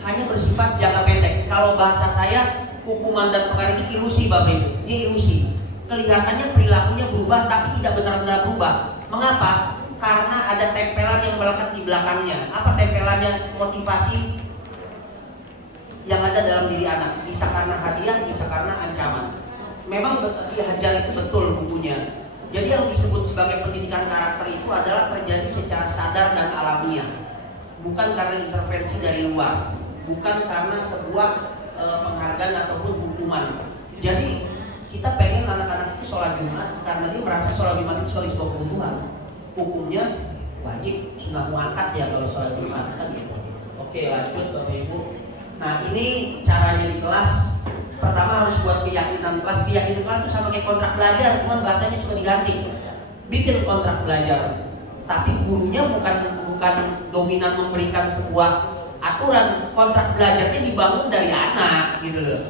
hanya bersifat jangka pendek. Kalau bahasa saya, hukuman dan penghargaan itu ilusi Bapak Ibu, dia ilusi. Kelihatannya perilakunya berubah tapi tidak benar-benar berubah. Mengapa? Karena ada tempelan yang melekat di belakangnya. Apa tempelannya? Motivasi yang ada dalam diri anak. Bisa karena hadiah, bisa karena ancaman. Memang dihajar itu betul bukunya. Jadi yang disebut sebagai pendidikan karakter itu adalah terjadi secara sadar dan alamiah, bukan karena intervensi dari luar, bukan karena sebuah penghargaan ataupun hukuman. Jadi kita pengen anak-anak itu sholat Jumat karena dia merasa sholat Jumat itu sebagai sebuah kebutuhan. Hukumnya wajib, sunnah muakkad ya kalau sholat Jumat kan gitu. Oke lanjut Bapak Ibu. Nah ini caranya di kelas. Pertama harus buat keyakinan kelas. Keyakinan kelas itu sama kayak kontrak belajar, cuma bahasanya suka diganti. Bikin kontrak belajar, tapi gurunya bukan dominan memberikan sebuah aturan. Kontrak belajarnya dibangun dari anak gitu loh.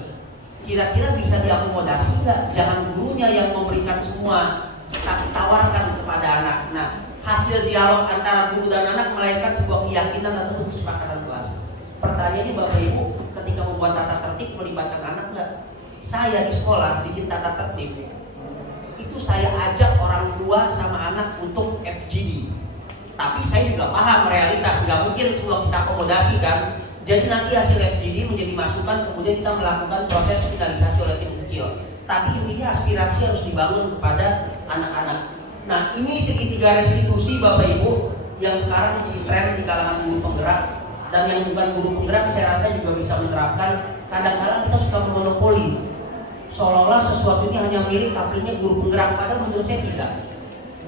Kira-kira bisa diakomodasi nggak? Jangan gurunya yang memberikan semua, tapi tawarkan kepada anak. Nah hasil dialog antara guru dan anak melahirkan sebuah keyakinan ataupun kesepakatan kelas. Pertanyaannya Bapak Ibu, ketika membuat tata tertib melibatkan anak nggak? Saya di sekolah bikin tata tertib, itu saya ajak orang tua sama anak untuk FGD. Tapi saya juga paham realitas, nggak mungkin semua kita akomodasi kan. Jadi nanti hasil FGD menjadi masukan, kemudian kita melakukan proses finalisasi oleh tim kecil. Tapi intinya aspirasi harus dibangun kepada anak-anak. Nah, ini segitiga restitusi Bapak Ibu yang sekarang menjadi tren di kalangan guru penggerak, dan yang bukan guru penggerak saya rasa juga bisa menerapkan. Kadang-kadang kita suka memonopoli, seolah-olah sesuatu ini hanya milik kaflinya guru penggerak, padahal menurut saya tidak.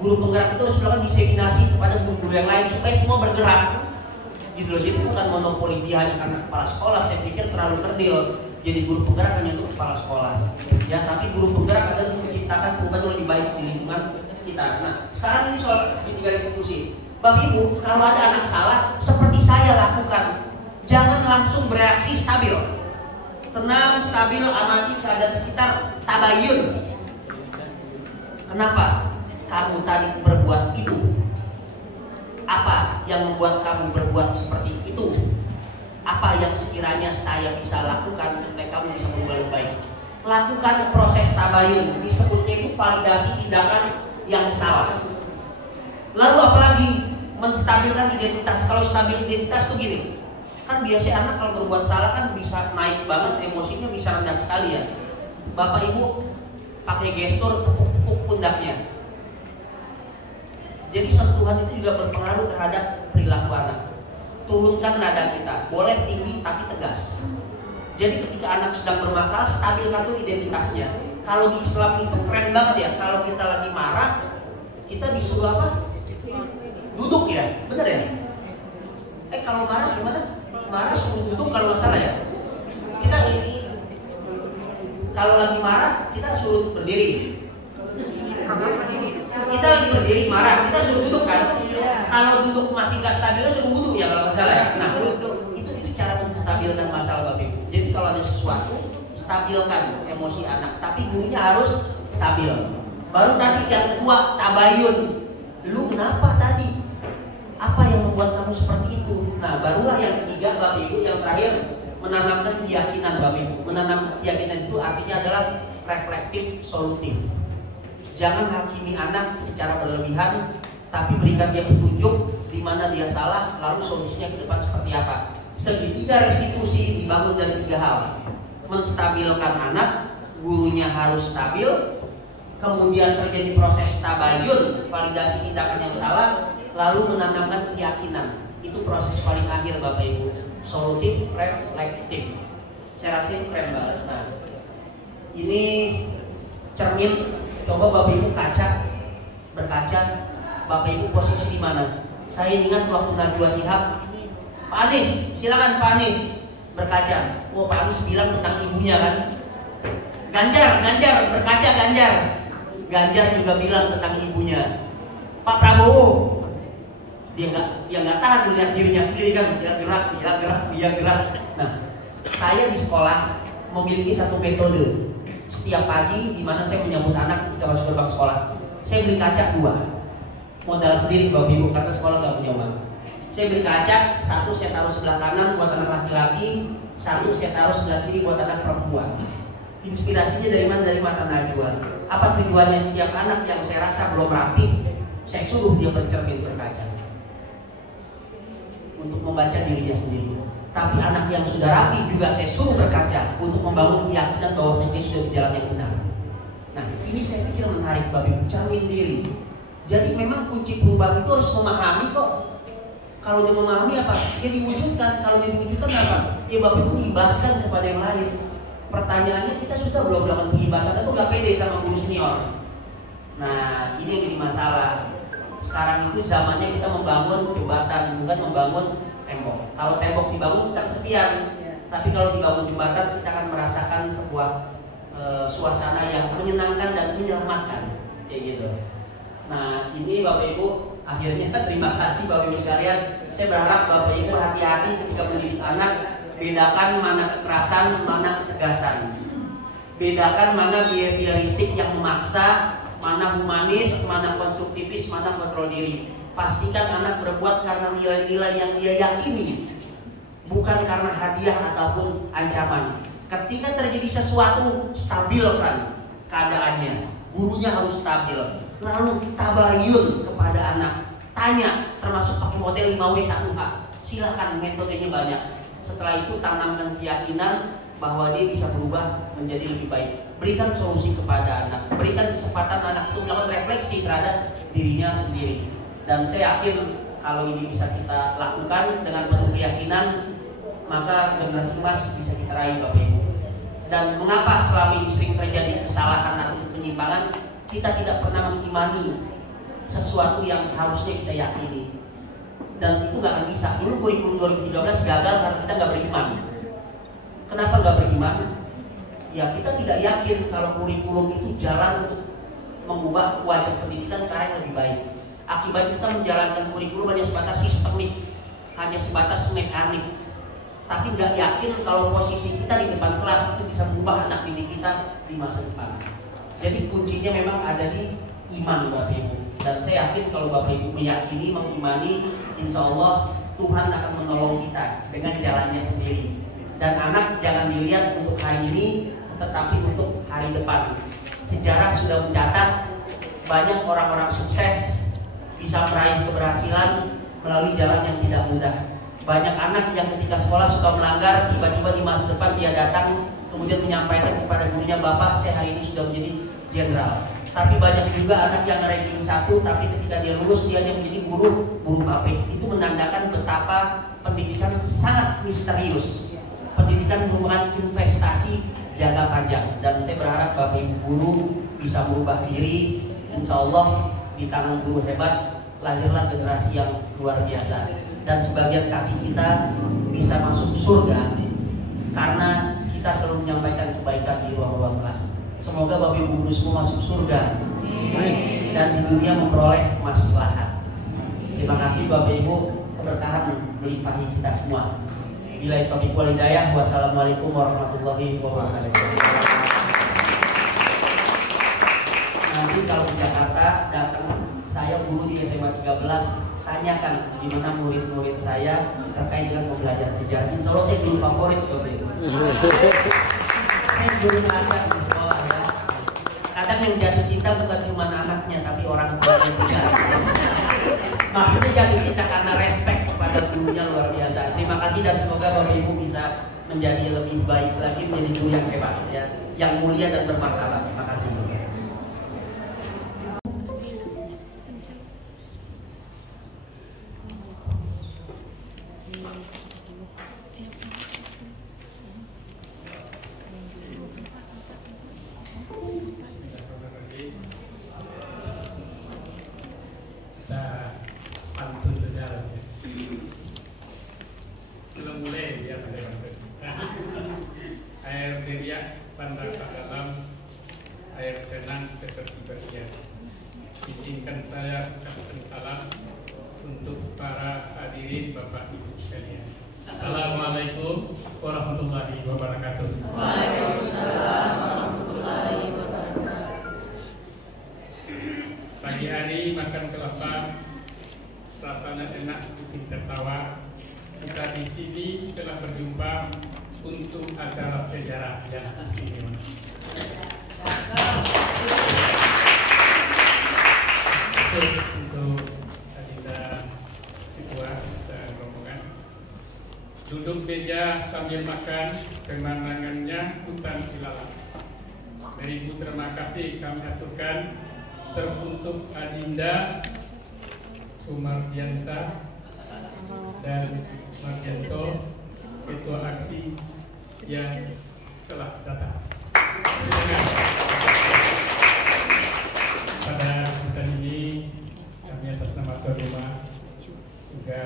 Guru penggerak itu harus melakukan diseminasi kepada guru-guru yang lain supaya semua bergerak, gitu loh. Jadi bukan monopoli dia hanya karena kepala sekolah, saya pikir terlalu kerdil. Jadi guru penggerak hanya untuk kepala sekolah, ya. Tapi guru penggerak adalah untuk menciptakan perubahan yang lebih baik di lingkungan sekitar. Nah, sekarang ini soal segitiga restitusi. Bapak Ibu, kalau ada anak salah, seperti saya lakukan, jangan langsung bereaksi, stabil. Tenang, stabil, amati keadaan sekitar, tabayun. Kenapa kamu tadi berbuat itu? Apa yang membuat kamu berbuat seperti itu? Apa yang sekiranya saya bisa lakukan supaya kamu bisa berubah lebih baik? Lakukan proses tabayun, disebutnya itu validasi tindakan yang salah. Lalu apalagi? Menstabilkan identitas. Kalau stabil identitas tuh gini, kan biasanya anak kalau berbuat salah kan bisa naik banget, emosinya bisa rendah sekali ya. Bapak Ibu pakai gestur tepuk-tepuk pundaknya. Jadi sentuhan itu juga berpengaruh terhadap perilaku anak. Turunkan nada kita, boleh tinggi tapi tegas. Jadi ketika anak sedang bermasalah, stabilkan dulu identitasnya. Kalau di Islam itu keren banget ya, kalau kita lagi marah, kita disuruh apa? Duduk ya, bener ya? Kalau marah gimana? Marah suruh duduk kalau nggak salah ya. Kita kalau lagi marah kita suruh berdiri. Kita lagi berdiri marah, kita suruh duduk kan? Kalau duduk masih nggak stabil suruh wudhu ya kalau nggak salah ya. Nah, itu cara menstabilkan masalah Bapak Ibu. Jadi kalau ada sesuatu, stabilkan emosi anak, tapi gurunya harus stabil. Baru tadi yang kedua, tabayun. Lu kenapa tadi? Apa yang membuat kamu seperti itu? Nah, barulah yang ketiga Bapak Ibu, yang terakhir, menanamkan keyakinan Bapak Ibu. Menanam keyakinan itu artinya adalah reflektif, solutif. Jangan hakimi anak secara berlebihan, tapi berikan dia petunjuk di mana dia salah, lalu solusinya ke depan seperti apa. Segitiga restitusi dibangun dari 3 hal. Menstabilkan anak, gurunya harus stabil, kemudian terjadi proses tabayun, validasi tindakan yang salah, lalu menanamkan keyakinan. Itu proses paling akhir Bapak Ibu. Solutif, reflektif. Saya rasa itu keren banget. Nah, ini cermin. Coba Bapak Ibu berkaca. Bapak Ibu posisi di mana? Saya ingat waktu Najwa Shihab, Pak Anies, silakan Pak Anies berkaca. Oh, Pak Anies bilang tentang ibunya kan. Ganjar berkaca Ganjar. Ganjar juga bilang tentang ibunya. Pak Prabowo, dia nggak tahan melihat dirinya sendiri kan, dia gerak. Nah, saya di sekolah memiliki satu metode. Setiap pagi di mana saya menyambut anak ketika masuk gerbang sekolah, saya beli kaca 2. Modal sendiri Bapak Ibu karena sekolah nggak punya uang. Saya beli kaca, 1 saya taruh sebelah kanan buat anak laki-laki, 1 saya taruh sebelah kiri buat anak perempuan. Inspirasinya dari mana? Dari mata Najwa. Apa tujuannya? Setiap anak yang saya rasa belum rapi, saya suruh dia bercermin berkaca untuk membaca dirinya sendiri. Tapi anak yang sudah rapi juga saya suruh berkaca untuk membangun keyakinan bahwa dia sudah di jalan yang benar. Nah, ini saya pikir menarik Bapak Ibu, cermin diri. Jadi memang kunci perubahan itu harus memahami kok. Kalau dia memahami apa? Ya diwujudkan. Kalau dia diwujudkan apa? Ya Bapak Ibu diibaskan kepada yang lain. Pertanyaannya, kita sudah belum melakukan pengibasan atau nggak pede sama guru senior? Nah, ini yang jadi masalah. Sekarang itu zamannya kita membangun jembatan, bukan membangun tembok. Kalau tembok dibangun kita kesepian, tapi kalau dibangun jembatan kita akan merasakan sebuah suasana yang menyenangkan dan menyelamatkan, kayak gitu. Nah, ini Bapak Ibu, akhirnya terima kasih Bapak Ibu sekalian. Saya berharap Bapak Ibu hati-hati ketika mendidik anak, bedakan mana kekerasan, mana ketegasan. Bedakan mana behavioristik yang memaksa, mana humanis, mana konstruktivis, mana kontrol diri. Pastikan anak berbuat karena nilai-nilai yang dia yakini, bukan karena hadiah ataupun ancaman. Ketika terjadi sesuatu, stabilkan keadaannya. Gurunya harus stabil. Lalu tabayun kepada anak. Tanya, termasuk pakai model 5W1H. Silahkan, metodenya banyak. Setelah itu tanamkan keyakinan bahwa dia bisa berubah menjadi lebih baik. Berikan solusi kepada anak, berikan kesempatan anak itu melakukan refleksi terhadap dirinya sendiri. Dan saya yakin kalau ini bisa kita lakukan dengan penuh keyakinan, maka generasi emas bisa kita raih, Bapak Ibu. Dan mengapa selama ini sering terjadi kesalahan atau penyimpangan? Kita tidak pernah mengimani sesuatu yang harusnya kita yakini. Dan itu nggak akan bisa. Dulu kurikulum 2013 gagal karena kita nggak beriman. Kenapa nggak beriman? Ya kita tidak yakin kalau kurikulum itu jalan untuk mengubah wajah pendidikan ke arah yang lebih baik. Akibat kita menjalankan kurikulum hanya sebatas sistemik, hanya sebatas mekanik, tapi nggak yakin kalau posisi kita di depan kelas itu bisa mengubah anak didik kita di masa depan. Jadi kuncinya memang ada di iman, Bapak Ibu. Dan saya yakin kalau Bapak Ibu meyakini, mengimani, insya Allah Tuhan akan menolong kita dengan jalannya sendiri. Dan anak jangan dilihat untuk hari ini, tetapi untuk hari depan. Sejarah sudah mencatat banyak orang-orang sukses bisa meraih keberhasilan melalui jalan yang tidak mudah. Banyak anak yang ketika sekolah suka melanggar, tiba-tiba di masa depan dia datang kemudian menyampaikan kepada gurunya, "Bapak, saya hari ini sudah menjadi jenderal." Tapi banyak juga anak yang ranking 1, tapi ketika dia lulus dia hanya menjadi guru pabrik. Itu menandakan betapa pendidikan sangat misterius. Pendidikan merupakan investasi jangka panjang. Dan saya berharap Bapak Ibu guru bisa merubah diri. Insya Allah di tangan guru hebat lahirlah generasi yang luar biasa. Dan sebagian kaki kita bisa masuk surga karena kita selalu menyampaikan kebaikan di ruang-ruang kelas. Semoga Bapak Ibu guru semua masuk surga dan di dunia memperoleh maslahat. Terima kasih Bapak Ibu, keberkahan melimpahi kita semua. Billahi taufiq wal hidayah. Wassalamualaikum warahmatullahi wabarakatuh. Nanti kalau di Jakarta datang saya guru di SMA 13, tanyakan gimana murid-murid saya terkait dengan pembelajaran sejarah. Insya Allah saya guru favorit Bapak Ibu. Saya guru anak di sekolah ya. Kadang yang jatuh cinta bukan cuma anaknya tapi orang tuanya juga. Maksudnya jatuh cinta karena respect kepada gurunya luar biasa. Terima kasih dan semoga Bapak Ibu bisa menjadi lebih baik lagi, menjadi guru yang hebat ya, yang mulia dan bermartabat. Terima kasih. Air deriak pandang tak dalam, air tenang seperti berlian. Izinkan saya ucapkan salam untuk para hadirin Bapak Ibu sekalian. Assalamualaikum warahmatullahi wabarakatuh. Waalaikumsalam warahmatullahi wabarakatuh. Pagi hari makan kelapa, rasanya enak, bikin tertawa. Kita di sini telah berjumpa untuk acara sejarah yang istimewa. Untuk Adinda Ketua dan rombongan duduk meja sambil makan, pemandangannya hutan ilalang. Beribu terima kasih kami aturkan teruntuk Adinda Sumardiansa dan Marjanto, Ketua Aksi yang telah datang. Pada kesempatan ini kami atas nama tuan rumah juga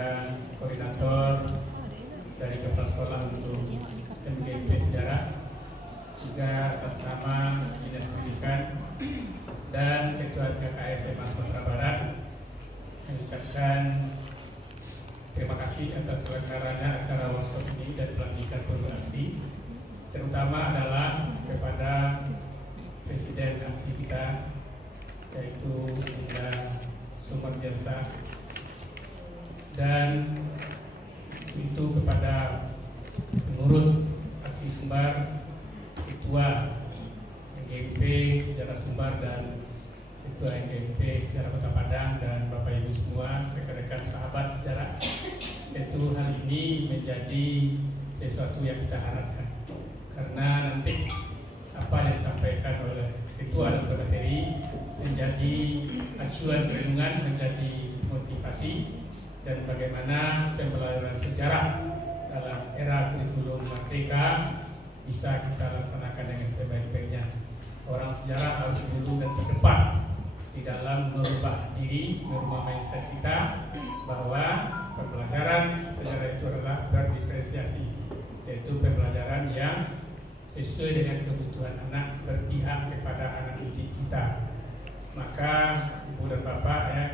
koordinator dari Kepala Sekolah untuk MGP Sejarah, juga atas nama Dinas Pendidikan dan Ketua KKS SMA Sumatera Barat mengucapkan terima kasih atas terselenggaranya acara workshop ini dan pelantikan program aksi, terutama adalah kepada Presiden aksi kita yaitu Bunda Sumardiansa, dan itu kepada pengurus aksi Sumbar, Ketua NGP Sejarah Sumbar dan Ketua NGP Sejarah Kota Padang, dan Bapak Ibu semua, rekan-rekan sahabat sejarah. Itu hal ini menjadi sesuatu yang kita harapkan. Karena nanti apa yang disampaikan oleh ketua dan materi menjadi acuan perlindungan, menjadi motivasi, dan bagaimana pembelajaran sejarah dalam era kurikulum merdeka bisa kita laksanakan dengan sebaik-baiknya. Orang sejarah harus dulu dan terdepan di dalam merubah diri, merubah mindset kita bahwa pembelajaran sejarah itu adalah berdiferensiasi, yaitu pembelajaran yang sesuai dengan kebutuhan anak, berpihak kepada anak didik kita. Maka Ibu dan Bapak ya,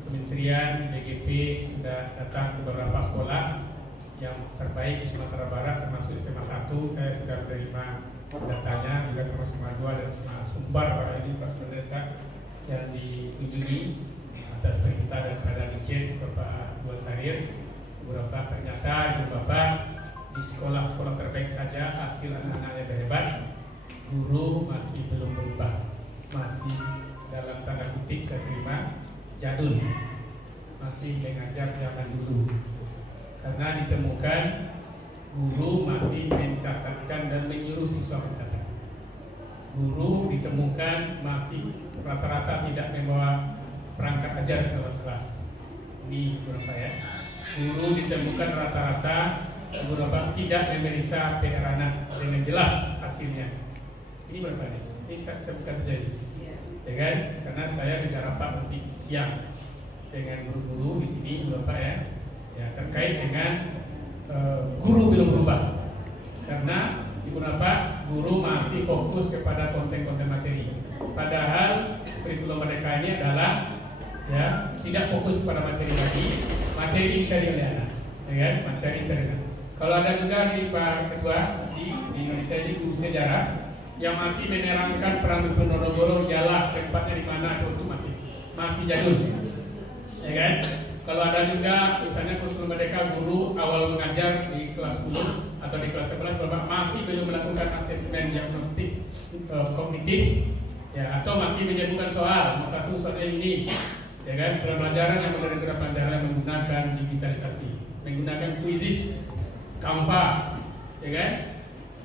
Kementerian BGP sudah datang ke beberapa sekolah yang terbaik di Sumatera Barat, termasuk SMA 1. Saya sudah menerima datanya, juga termasuk SMA 2 dan SMA Sumbar Pak ini Pak Desa yang dikunjungi atas perintah daripada Dirjen Bapak Buan Sarir. Beberapa ternyata Ibu Bapak di sekolah-sekolah terbaik saja hasil anak-anaknya berhebat, guru masih belum berubah, masih dalam tanda kutip saya terima jadul, masih mengajar zaman dulu. Karena ditemukan guru masih mencatatkan dan menyuruh siswa mencatat. Guru ditemukan masih rata-rata tidak membawa perangkat ajar ke dalam kelas. Ini berapa ya? Guru ditemukan rata-rata beberapa tidak memeriksa PR anak dengan jelas hasilnya. Ini berapa nih? Ini saya bukan terjadi, ya kan? Karena saya juga rapat nanti siang dengan guru-guru di sini beberapa ya terkait dengan guru belum berubah. Karena di beberapa guru masih fokus kepada konten-konten materi. Padahal kurikulum merdeka ini adalah ya tidak fokus pada materi lagi, materi dicari oleh anak, ya kan? Materi internet. Kalau ada juga di Pak Ketua di Indonesia ini guru sejarah yang masih menerangkan perang Diponegoro ialah tempatnya di mana itu masih jadul, ya kan? Kalau ada juga misalnya kurikulum merdeka guru awal mengajar di kelas 10 atau di kelas 11 Bapak masih belum melakukan asesmen diagnostik kognitif, ya, atau masih menyebutkan soal satu soal ini, ya kan? Pembelajaran yang benar-benar pelajaran menggunakan digitalisasi, menggunakan quizzes, Canva, ya kan?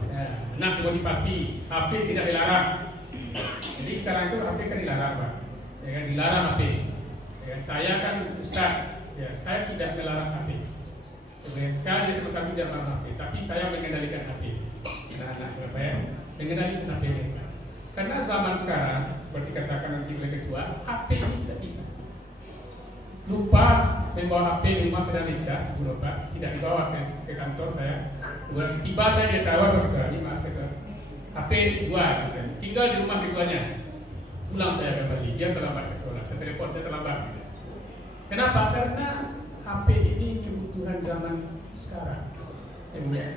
Ya, anak motivasi, HP tidak dilarang. Jadi sekarang itu HP kan dilarang Pak, ya kan? Dilarang HP. Ya kan? Saya kan Ustaz, ya saya tidak melarang HP. Saya di salah satu tidak melarang HP, tapi saya mengendalikan HP. Anak-anak berapa ya? Mengendalikan HP mereka. Karena zaman sekarang, seperti katakan nanti oleh ketua, HP ini tidak bisa. Lupa membawa HP di rumah sedang dicas, beberapa tidak dibawa ke kantor saya. Tiba saya dia tawar berkata, maaf ketua, HP dua, misalnya. Tinggal di rumah keduanya. Pulang saya kembali, dia terlambat ke sekolah. Saya telepon, saya terlambat. Kenapa? Karena HP ini kebutuhan zaman sekarang. Ya,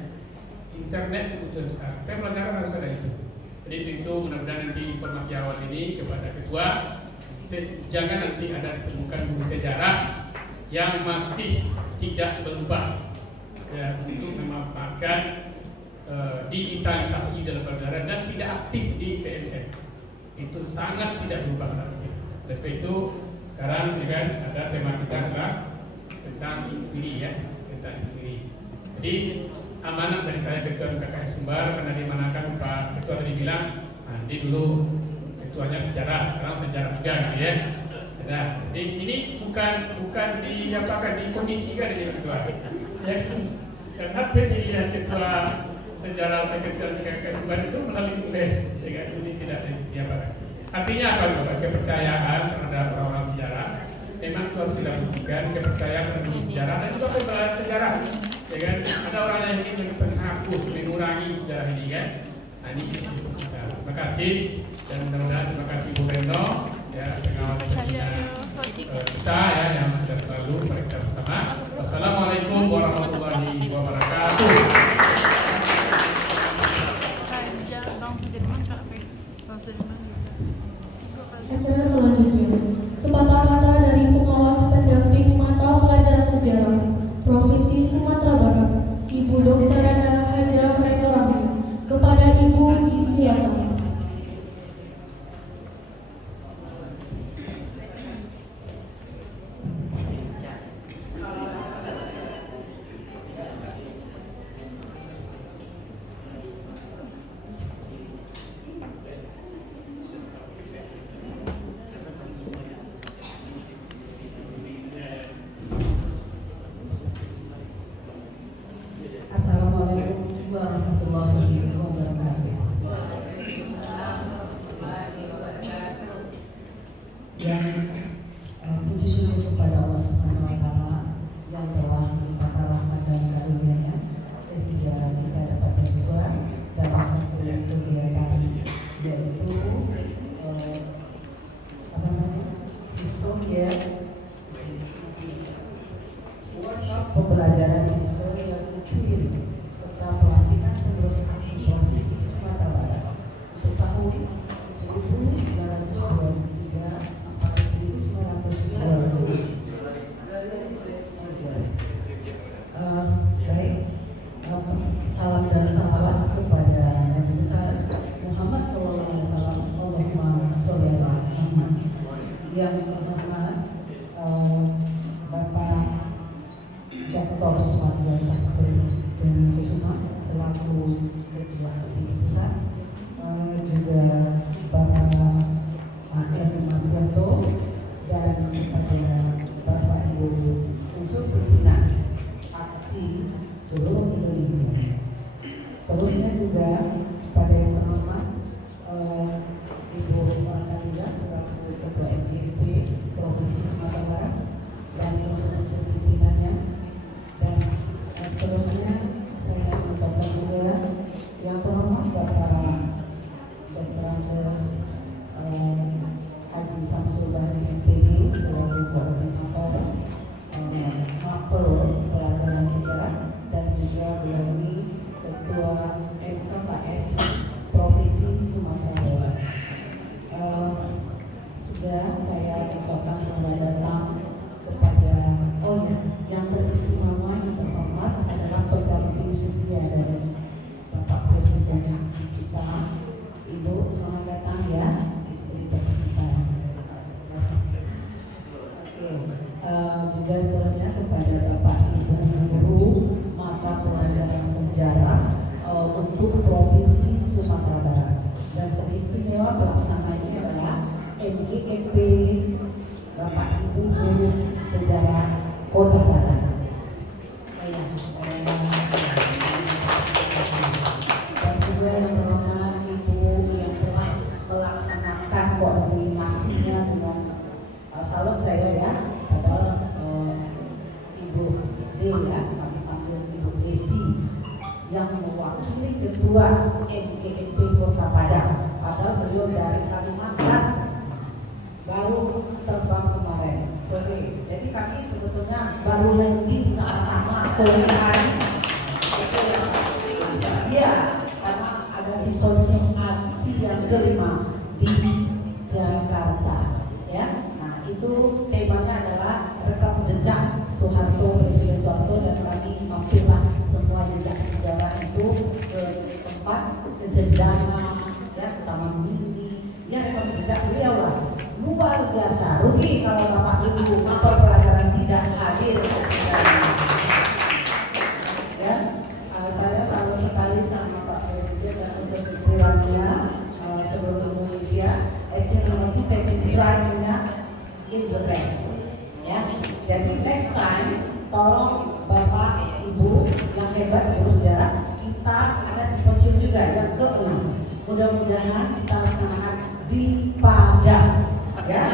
internet kebutuhan sekarang. Pembelajaran harus ada itu. Jadi itu mudah-mudahan nanti informasi awal ini kepada ketua. Jangan nanti ada ditemukan guru sejarah yang masih tidak berubah ya, untuk memanfaatkan digitalisasi dalam pelajaran dan tidak aktif di PMM. Itu sangat tidak berubah lagi. Oleh sebab itu sekarang juga ada tema kita adalah tentang ini ya, tentang ini. Jadi amanat dari saya ketua KKS Sumbar karena dimanakan Pak Ketua tadi bilang nanti dulu ketuanya sejarah, sekarang sejarah juga gitu ya. Nah, jadi ini bukan diapakan, dikondisikan ini ketua. Ya, karena pemilihan ketua sejarah atau ketua KKS Sumbar itu melalui tes, ya, jadi tidak diapakan. Artinya apa Bapak? Kepercayaan terhadap orang-orang sejarah memang itu harus kita buktikan, kepercayaan terhadap sejarah dan juga pembelajaran sejarah. Ya kan? Ada orang yang ingin menghapus, mengurangi sejarah ini kan? Nah, ini sisi kita. Terima kasih dan mudah-mudahan terima kasih Bu Reno ya pengawal kita ya yang sudah selalu mereka bersama. Wassalamualaikum warahmatullahi wabarakatuh. Acara selanjutnya, sepatah kata dari pengawas pendamping mata pelajaran sejarah Provinsi Sumatera Barat, Ibu Dr. Rana Haja Reno Rahmi, kepada Ibu Giziata. warahmatullahi wabarakatuh. Yang puji syukur kepada Allah Subhanahu wa Ta'ala yang telah melimpahkan rahmat dan karunia-Nya sehingga kita dapat bersuara dalam satu kegiatan, yaitu historia workshop pembelajaran histori yang include serta pelatihan penerus aksi provinsi Sumatera Barat untuk tahun 1923 sampai 1920. Baik, salam dan salawat kepada Nabi besar Muhammad SAW. Allahumma sholli ala Muhammad. Yang terhormat Bapak Dr. Sumatera Sakti dan Kusuma selaku Ketua Aksi Pusat, juga Bapak A.R. Mardianto dan kepada Bapak Ibu unsur pimpinan Aksi seluruh Indonesia. Terusnya juga pada yang terhormat Ibu Mardianto selaku Ketua MGP Provinsi Sumatera Barat dan unsur pimpinannya. Dan seterusnya saya mengucapkan juga yang terhormat Bapak Dr. Haji Samsul Bahri MPD selaku koordinator mapel pelajaran sejarah dan juga melalui Ketua MKPS Provinsi Sumatera Barat. Sudah saya ucapkan selamat datang kepada yang teristimewa yang terhormat adalah pendamping setia dari Bapak Presiden Aksi kita, Ibu. Selamat datang ya, istri tercinta. Juga seterusnya kepada Bapak Ibu guru mata pelajaran sejarah untuk Provinsi Sumatera Barat, dan seistimewa pelaksananya adalah MGMP Bapak Ibu guru sejarah Kota Barat. Dan juga yang terhormat Ibu yang telah melaksanakan koordinasinya dengan salut saya ya, pada Ibu D ya, kami panggil Ibu Desi, yang mewakili Ketua MGMP Kota Padang. Padahal beliau dari Kalimantan, baru terbang kemarin sore. Jadi kami sebetulnya baru landing sama-sama sore hari. Itu yang iya, karena ada simposium aksi yang kelima di Jakarta. Ya, nah itu temanya adalah rekam jejak Soeharto, Presiden Soeharto, dan kami mampirlah semua jejak sejarah itu ke tempat kejendangan, ya, ke Taman Mini, ya rekam jejak beliau lah. Luar biasa, rugi kalau Bapak Ibu mata pelajaran tidak hadir. Ya, saya salut sekali sama Pak Presiden dan unsur pimpinannya seluruh Indonesia. Achievement taking try-nya in the best. Ya, jadi next time tolong Bapak Ibu yang hebat guru sejarah, kita ada simposium juga yang ke-6. Mudah-mudahan kita laksanakan di Padang. Ya,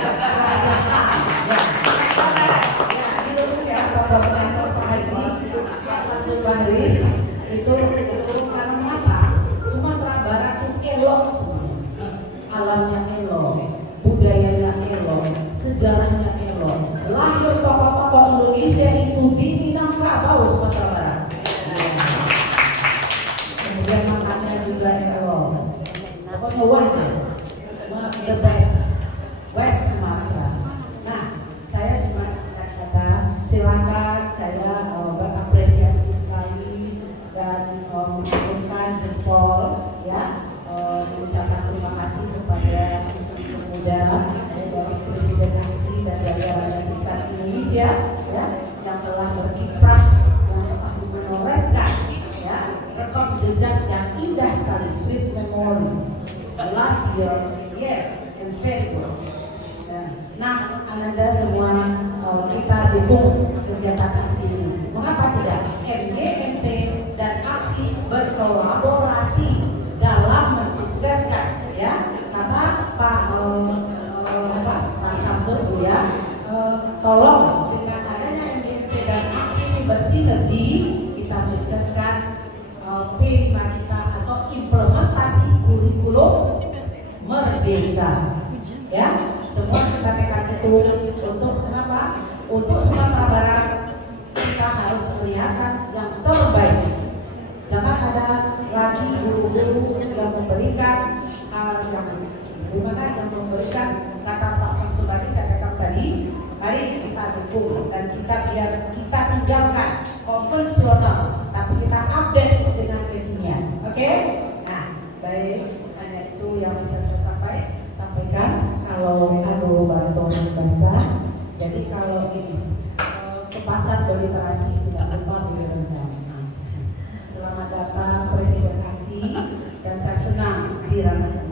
ini dulu ya, Bapak Mentor Pak Haji Samsul Bahri itu karena apa? Sumatera Barat itu elok semuanya, alamnya elok, budayanya elok, sejarahnya elok. Lahir tokoh-tokoh Indonesia itu di Minangkabau, Sumatera Barat. Kemudian makannya juga elok. Pokoknya wahnya, the best. West Sumatera. Nah, saya cuma singkat kata, silakan saya berapresiasi sekali dan menunjukkan jempol, ya, mengucapkan terima kasih kepada unsur muda dari Bapak Presiden Aksi dan dari Raja Tingkat Indonesia, ya, yang telah berkiprah dan telah menorehkan, ya, rekam jejak yang indah sekali, sweet memories. Last year, yes, and very good. Nah, Ananda semua kita dukung kegiatan aksi ini. Mengapa tidak? MGMP dan aksi berkolaborasi. desa. Ya, semua kita tekan itu untuk kenapa? Untuk Sumatera Barat kita harus melihatkan yang terbaik. Jangan ada lagi guru-guru yang memberikan hal yang memberikan kata Pak Samsul tadi, saya katakan tadi, mari kita dukung dan kita biar kita tinggalkan konvensional, tapi kita update dengan kekinian. Oke? Nah, baik, hanya itu yang bisa saya sampaikan. Kalau bantuan basah, jadi kalau ini ke pasar berliterasi tidak lupa direndam. Selamat datang Presiden Aksi, dan saya senang direndam.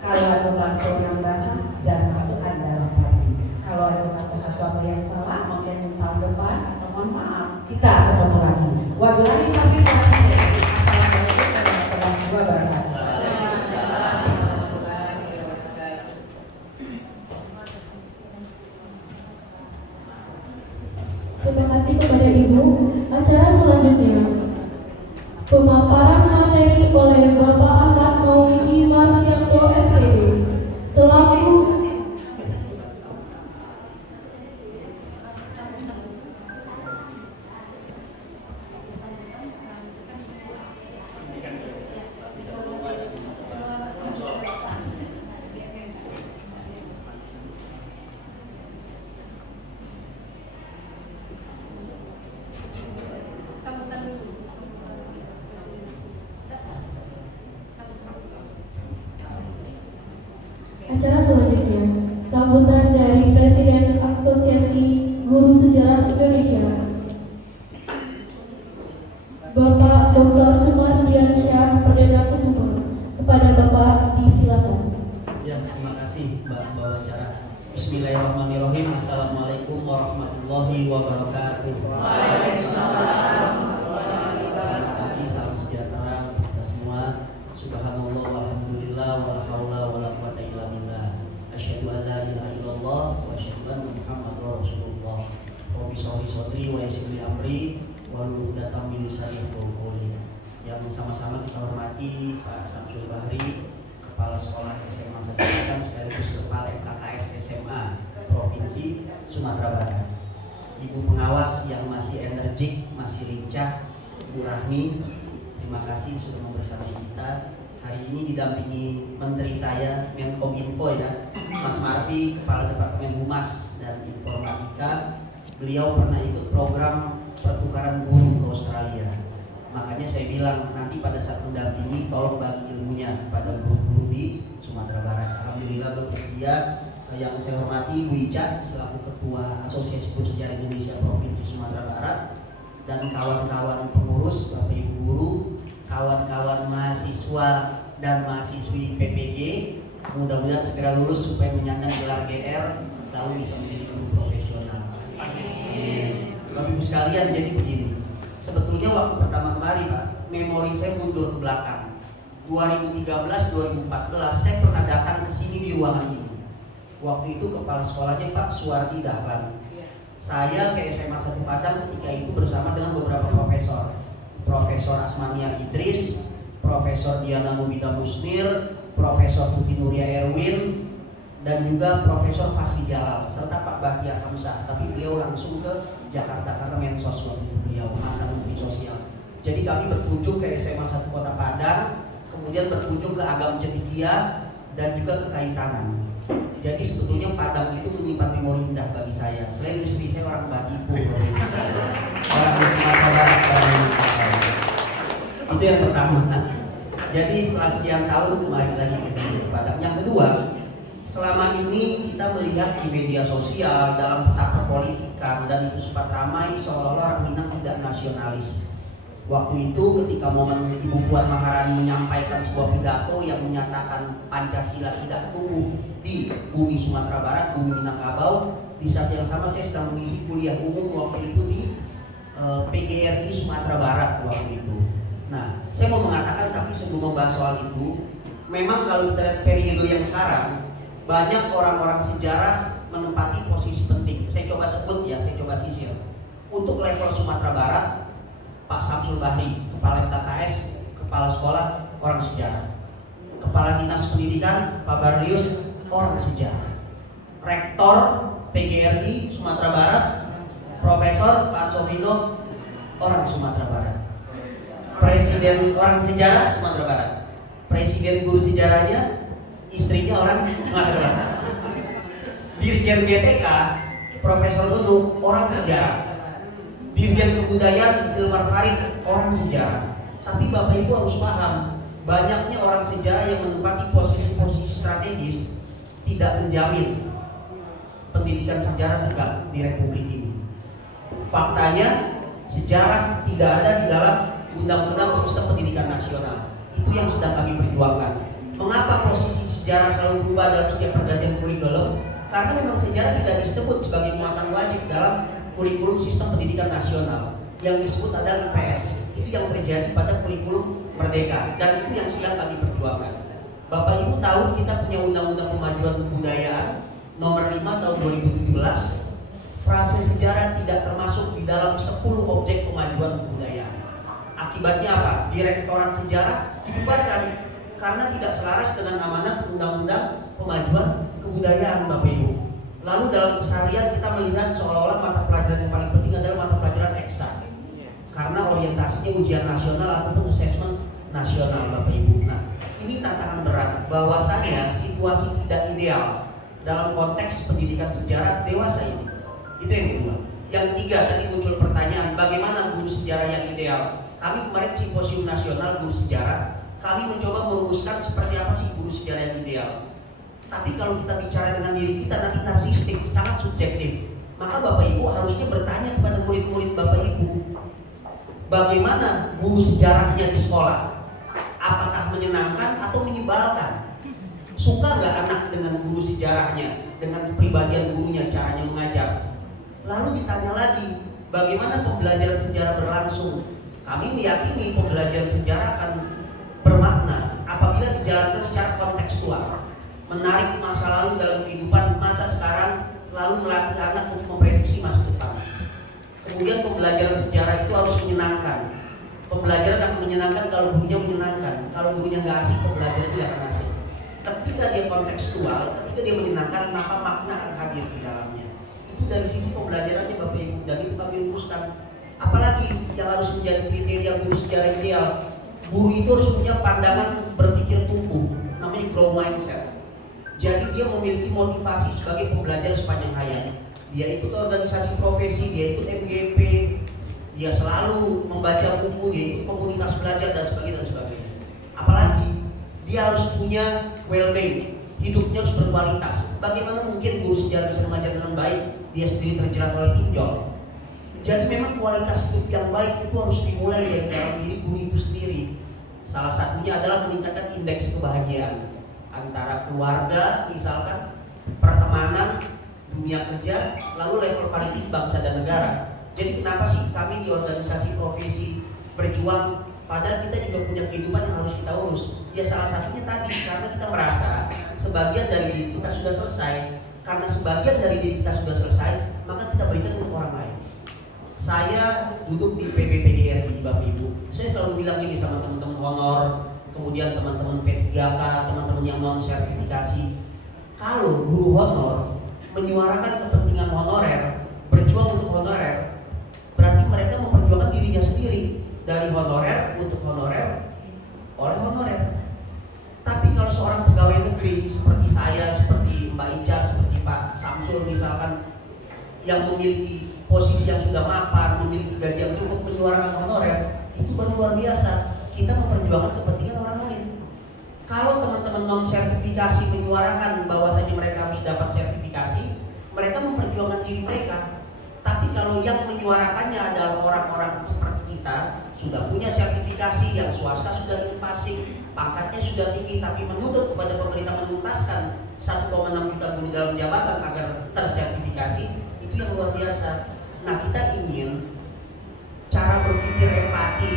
Kalau ada bantuan yang basah, jangan masukkan dalam hati. Kalau ada kata-kata yang salah, mungkin tahun depan atau mohon maaf, kita ketemu lagi. Wabillahi taufiq wal hidayah. Assalamualaikum warahmatullahi wabarakatuh. Terima kasih kepada Ibu. Acara selanjutnya, pemaparan materi oleh Bapak Ahmad Maulidi Marfianto SPD selaku acara selanjutnya, sambutan dari Presiden Asosiasi Guru Sejarah Indonesia, Bapak Dr. Sumardiansyah Perdana Kusuma. Kepada Bapak disilakan. Ya, terima kasih Mbak Wawancara. Bismillahirrahmanirrahim. Assalamualaikum warahmatullahi wabarakatuh. Waalaikumsalam. Selamat pagi, salam sejahtera kita semua. Subhanallah walhamdulillah wala haula wala quwata illa billah. Asyhadu an la ilaha illallah wa asyhadu anna Muhammadar Rasulullah. Rabbi shrah li sadri wa yassir li amri wahlul 'uqdatam min lisani yafqahu qawli. Yang sama-sama kita hormati Pak Samsul Bahri, Kepala Sekolah SMA 1 Padang sekaligus Kepala MKKS SMA Provinsi Sumatera Barat. Ibu pengawas yang masih energik, masih lincah, Bu Rahmi, terima kasih sudah membersamai kita. Hari ini didampingi Menteri saya, Menkominfo ya, Mas Marfi, Kepala Departemen Humas dan Informatika. Beliau pernah ikut program pertukaran guru ke Australia. Makanya saya bilang nanti pada saat mendampingi tolong bagi ilmunya kepada guru-guru di Sumatera Barat. Alhamdulillah bersedia. Yang saya hormati Bu Ica selaku Ketua Asosiasi Guru Sejarah Indonesia Provinsi Sumatera Barat, dan kawan-kawan pengurus, Bapak Ibu guru, kawan-kawan mahasiswa dan mahasiswi PPG, mudah-mudahan segera lulus supaya menyandang gelar GR lalu bisa menjadi guru profesional. Bapak Ibu sekalian, jadi begini. Sebetulnya waktu pertama kemarin Pak, memori saya mundur ke belakang. 2013-2014 saya pernah datang ke sini di ruangan ini. Waktu itu kepala sekolahnya Pak Suwardi Dahlan. Saya ke SMA 1 Padang ketika itu bersama dengan beberapa profesor. Profesor Asmania Idris, Profesor Diana Mubida Musnir, Profesor Tuti Nuria Erwin, dan juga Profesor Fasli Jalal serta Pak Bahtiar Hamzah. Tapi beliau langsung ke Jakarta karena mensos waktu itu beliau mantan Menteri Sosial. Jadi kami berkunjung ke SMA 1 Kota Padang, kemudian berkunjung ke Agam Cendikia dan juga ke Kaitanan. Jadi sebetulnya Padang itu menyimpan memori indah bagi saya. Selain istri saya orang Batipu, orang di Sumatera Barat. Itu yang pertama. Jadi setelah sekian tahun kemarin lagi ke sini Padang. Yang kedua, selama ini kita melihat di media sosial dalam peta perpolitikan dan itu sempat ramai seolah-olah orang Minang tidak nasionalis. Waktu itu ketika momen Ibu Puan Maharani menyampaikan sebuah pidato yang menyatakan Pancasila tidak tumbuh di bumi Sumatera Barat, bumi Minangkabau, di saat yang sama saya sedang mengisi kuliah umum waktu itu di PGRI Sumatera Barat waktu itu. Nah, saya mau mengatakan, tapi sebelum membahas soal itu, memang kalau kita lihat periode yang sekarang, banyak orang-orang sejarah menempati posisi penting. Saya coba sebut ya, saya coba sisir. Untuk level Sumatera Barat, Pak Samsul Bahri, kepala KKS, kepala sekolah, orang sejarah. Kepala Dinas Pendidikan, Pak Barlius, orang sejarah. Rektor PGRI Sumatera Barat, Profesor Pak Sofino, orang Sumatera Barat. Presiden orang sejarah Sumatera Barat. Presiden guru sejarahnya, istrinya orang Sumatera Barat. Dirjen GTK, Profesor Nunu, orang sejarah. Dirjen Kebudayaan Ilmar Farid, orang sejarah. Tapi Bapak Ibu harus paham, banyaknya orang sejarah yang menempati posisi-posisi strategis tidak menjamin pendidikan sejarah tegak di Republik ini. Faktanya, sejarah tidak ada di dalam Undang-Undang Sistem Pendidikan Nasional. Itu yang sedang kami perjuangkan. Mengapa posisi sejarah selalu berubah dalam setiap pergantian kurikulum? Karena memang sejarah tidak disebut sebagai muatan wajib dalam kurikulum Sistem Pendidikan Nasional. Yang disebut adalah IPS. Itu yang terjadi pada kurikulum Merdeka, dan itu yang sedang kami perjuangkan. Bapak Ibu tahu kita punya Undang-Undang Pemajuan Kebudayaan Nomor 5 tahun 2017. Frase sejarah tidak termasuk di dalam 10 objek pemajuan kebudayaan. Akibatnya apa? Direktorat Sejarah dibubarkan karena tidak selaras dengan amanat Undang-Undang Pemajuan Kebudayaan, Bapak Ibu. Lalu dalam keseharian kita melihat seolah-olah mata pelajaran yang paling penting adalah mata pelajaran eksak, karena orientasinya ujian nasional ataupun asesmen nasional, Bapak Ibu. Nah, ini tantangan berat, bahwasanya situasi tidak ideal dalam konteks pendidikan sejarah dewasa ini. Itu yang kedua. Yang ketiga, tadi muncul pertanyaan, bagaimana guru sejarah yang ideal? Kami kemarin simposium nasional guru sejarah, kami mencoba merumuskan seperti apa sih guru sejarah yang ideal. Tapi kalau kita bicara dengan diri kita nanti narsistik, sangat subjektif. Maka Bapak Ibu harusnya bertanya kepada murid-murid Bapak Ibu, bagaimana guru sejarahnya di sekolah? Apakah menyenangkan atau menyebalkan? Suka nggak anak dengan guru sejarahnya, dengan kepribadian gurunya, caranya mengajar? Lalu ditanya lagi, bagaimana pembelajaran sejarah berlangsung? Kami meyakini pembelajaran sejarah akan bermakna apabila dijalankan secara kontekstual, menarik masa lalu dalam kehidupan masa sekarang, lalu melatih anak untuk memprediksi masa depan. Kemudian pembelajaran sejarah itu harus menyenangkan. Pembelajaran akan menyenangkan kalau gurunya menyenangkan. Kalau gurunya nggak asik, pembelajaran tidak akan asik. Ketika dia kontekstual, ketika dia menyenangkan, maka makna akan hadir di dalamnya. Itu dari sisi pembelajarannya, Bapak Ibu. Dan itu kami uruskan. Apalagi yang harus menjadi kriteria guru sejarah ideal, guru itu harus punya pandangan berpikir tumbuh, namanya grow mindset. Jadi dia memiliki motivasi sebagai pembelajar sepanjang hayat. Dia ikut organisasi profesi, dia ikut MGP, dia selalu membaca buku, dia ikut komunitas belajar dan sebagainya. Apalagi dia harus punya well-being, hidupnya harus berkualitas. Bagaimana mungkin guru sejarah bisa mengajar dengan baik, dia sendiri terjerat oleh pinjol? Jadi memang kualitas hidup yang baik itu harus dimulai dari dalam diri guru itu sendiri. Salah satunya adalah meningkatkan indeks kebahagiaan antara keluarga, misalkan pertemanan, dunia kerja, lalu level paling tinggi bangsa dan negara. Jadi kenapa sih kami di organisasi profesi berjuang, padahal kita juga punya kehidupan yang harus kita urus? Ya salah satunya tadi, karena kita merasa sebagian dari diri kita sudah selesai. Karena sebagian dari diri kita sudah selesai, maka kita berikan untuk orang lain. Saya duduk di PBPGRI, Bapak Ibu. Saya selalu bilang ini sama teman-teman honor, kemudian teman-teman P3K, teman-teman yang non sertifikasi. Kalau guru honor menyuarakan kepentingan honorer, berjuang untuk honorer, berarti mereka memperjuangkan dirinya sendiri dari honorer untuk honorer oleh honorer. Tapi kalau seorang pegawai negeri seperti saya, seperti Mbak Ica, seperti Pak Samsul misalkan, yang memiliki posisi yang sudah mapan, memiliki gaji yang cukup, menyuarakan honorer, itu baru luar biasa. Kita memperjuangkan kepentingan orang lain. Kalau teman-teman non sertifikasi menyuarakan bahwasanya mereka harus dapat sertifikasi, mereka memperjuangkan diri mereka. Tapi kalau yang menyuarakannya adalah orang-orang seperti kita, sudah punya sertifikasi, yang swasta sudah passing, pangkatnya sudah tinggi, tapi menuntut kepada pemerintah menuntaskan 1,6 juta guru dalam jabatan agar tersertifikasi, itu yang luar biasa. Nah, kita ingin cara berpikir empati,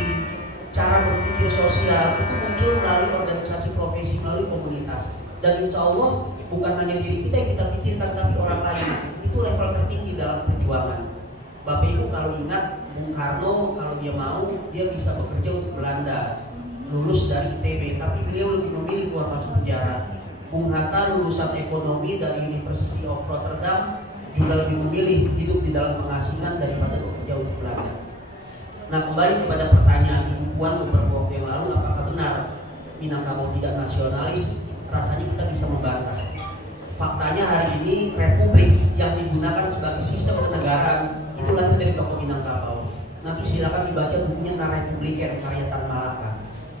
cara berpikir sosial itu muncul melalui organisasi profesi, melalui komunitas. Dan insya Allah bukan hanya diri kita yang kita pikirkan, tapi orang lain. Itu level tertinggi dalam perjuangan. Bapak Ibu kalau ingat Bung Karno kalau dia mau dia bisa bekerja untuk Belanda, lulus dari ITB, tapi beliau lebih memilih keluar masuk penjara. Bung Hatta lulusan ekonomi dari University of Rotterdam juga lebih memilih hidup di dalam pengasingan daripada bekerja untuk Belanda. Nah, kembali kepada pertanyaan Ibu Puan beberapa waktu yang lalu, apakah benar Minangkabau tidak nasionalis? Rasanya kita bisa membantah. Faktanya hari ini republik yang digunakan sebagai sistem kenegaraan itu lahir dari tokoh Minangkabau. Nanti silakan dibaca bukunya Nara Republiker karya Tan Malaka.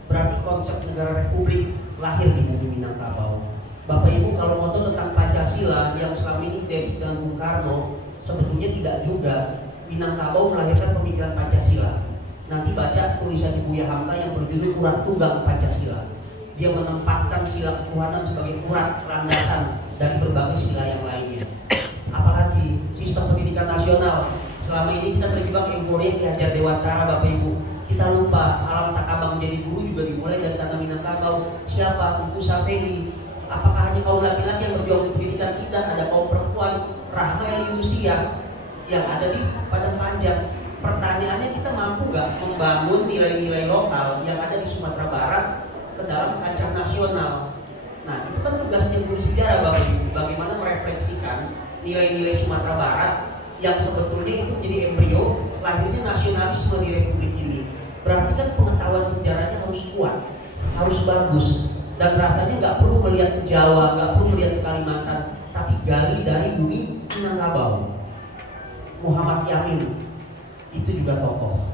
Berarti konsep negara republik lahir di bumi Minangkabau. Bapak Ibu kalau mau tahu tentang Pancasila yang selama ini identik dengan Bung Karno, sebetulnya tidak juga. Minangkabau melahirkan pemikiran Pancasila. Nanti baca tulisan Ibu Hamka yang berjudul Urat Tunggang Pancasila. Dia menempatkan sila ketuhanan sebagai urat landasan dari berbagai sila yang lainnya. Apalagi sistem pendidikan nasional. Selama ini kita terjebak euforia Ki Hajar Dewantara, Bapak Ibu. Kita lupa alam takabang menjadi guru juga dimulai dari tanah Minangkabau. Siapa? Buku Safei. Apakah hanya kaum laki-laki yang berjuang di pendidikan kita? Ada kaum perempuan, Rahma Eliusia yang ada di Padang Panjang. Pertanyaannya, kita mampu nggak membangun nilai-nilai lokal yang ada di Sumatera Barat ke dalam kancah nasional? Nah, itu kan tugasnya guru sejarah, Bapak Ibu. Bagaimana merefleksikan nilai-nilai Sumatera Barat yang sebetulnya itu menjadi embrio lahirnya nasionalisme di Republik ini. Berarti kan pengetahuan sejarahnya harus kuat, harus bagus. Dan rasanya nggak perlu melihat ke Jawa, nggak perlu melihat ke Kalimantan, tapi gali dari bumi Minangkabau. Muhammad Yamin itu juga tokoh.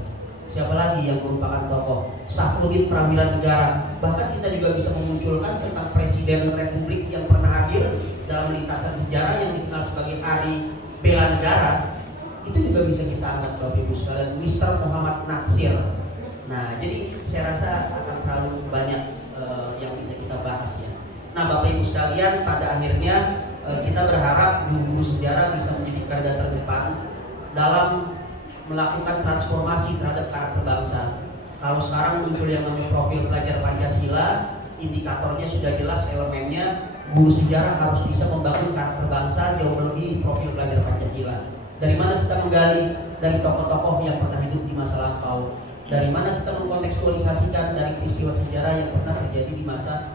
Siapa lagi yang merupakan tokoh? Safruddin Pramila Negara. Bahkan kita juga bisa memunculkan tentang Presiden Republik yang pernah hadir dalam lintasan sejarah yang dikenal sebagai Hari Bela Negara. Itu juga bisa kita angkat, Bapak Ibu sekalian, Mr. Muhammad Natsir. Nah, jadi saya rasa akan terlalu banyak yang bisa kita bahas ya. Nah, Bapak Ibu sekalian, pada akhirnya kita berharap guru-guru sejarah bisa menjadi garda terdepan dalam melakukan transformasi terhadap karakter bangsa. Kalau sekarang muncul yang namanya profil pelajar Pancasila, indikatornya sudah jelas elemennya, guru sejarah harus bisa membangun karakter bangsa jauh melebihi profil pelajar Pancasila. Dari mana kita menggali? Dari tokoh-tokoh yang pernah hidup di masa lampau. Dari mana kita mengkontekstualisasikan dari peristiwa sejarah yang pernah terjadi di masa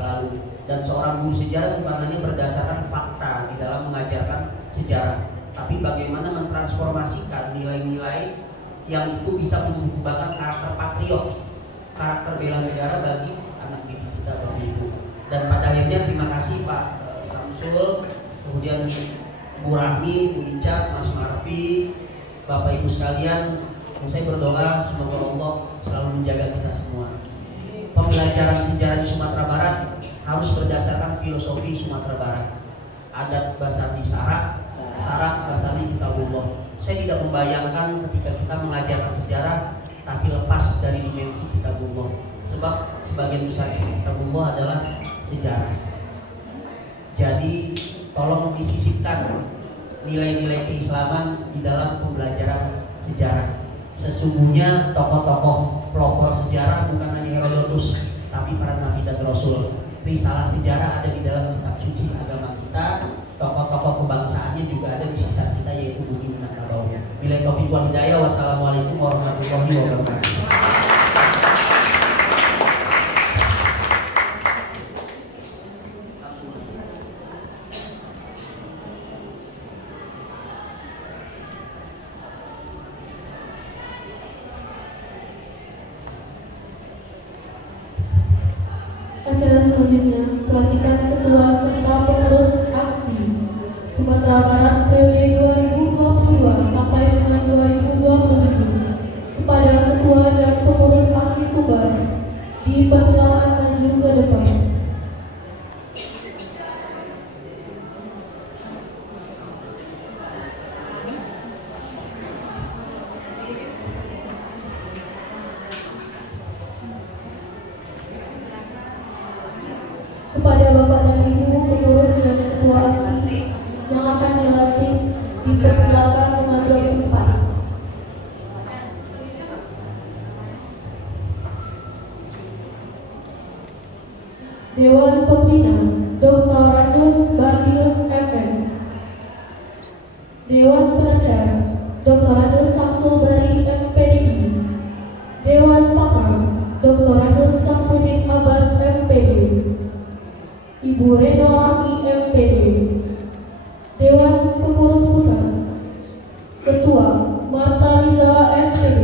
lalu. Dan seorang guru sejarah bukan hanya berdasarkan fakta di dalam mengajarkan sejarah, tapi bagaimana mentransformasikan nilai-nilai yang itu bisa mengubahkan karakter patriot, karakter bela negara bagi anak didik kita, Bapak Ibu. Dan pada akhirnya terima kasih Pak Samsul, kemudian Bu Rahmi, Bu Ica, Mas Marfi, Bapak Ibu sekalian. Saya berdoa semoga Allah selalu menjaga kita semua. Pembelajaran sejarah di Sumatera Barat harus berdasarkan filosofi Sumatera Barat. Adat Basarni Sarak, Sarak Basarni Kitabullah. Saya tidak membayangkan ketika kita mengajarkan sejarah tapi lepas dari dimensi Kitabullah. Sebab sebagian besar isi Kitabullah adalah sejarah. Jadi tolong disisipkan nilai-nilai keislaman di dalam pembelajaran sejarah. Sesungguhnya tokoh-tokoh pelopor sejarah bukan hanya Herodotus, tapi para nabi dan rasul. Risalah sejarah ada di dalam kitab suci agama kita. Tokoh-tokoh kebangsaannya juga ada di sekitar kita, yaitu bumi Minangkabau. Billahi taufiq wal hidayah. Wassalamualaikum warahmatullahi wabarakatuh. Acara selanjutnya, pelantikan ketua serta pengurus aksi Sumatera Barat periode 2022 sampai dengan 2027. Kepada ketua dan pengurus aksi Sumbar, dipersilakan maju ke depan. Kepada Bapak dan Ibu pengurus dan ketua aksi yang akan dilantik, dipersilakan mengambil tempat. Dewan Pembina Dr. Randus Bardius MM. Dewan Pengacara Dr. Martaliza SPD.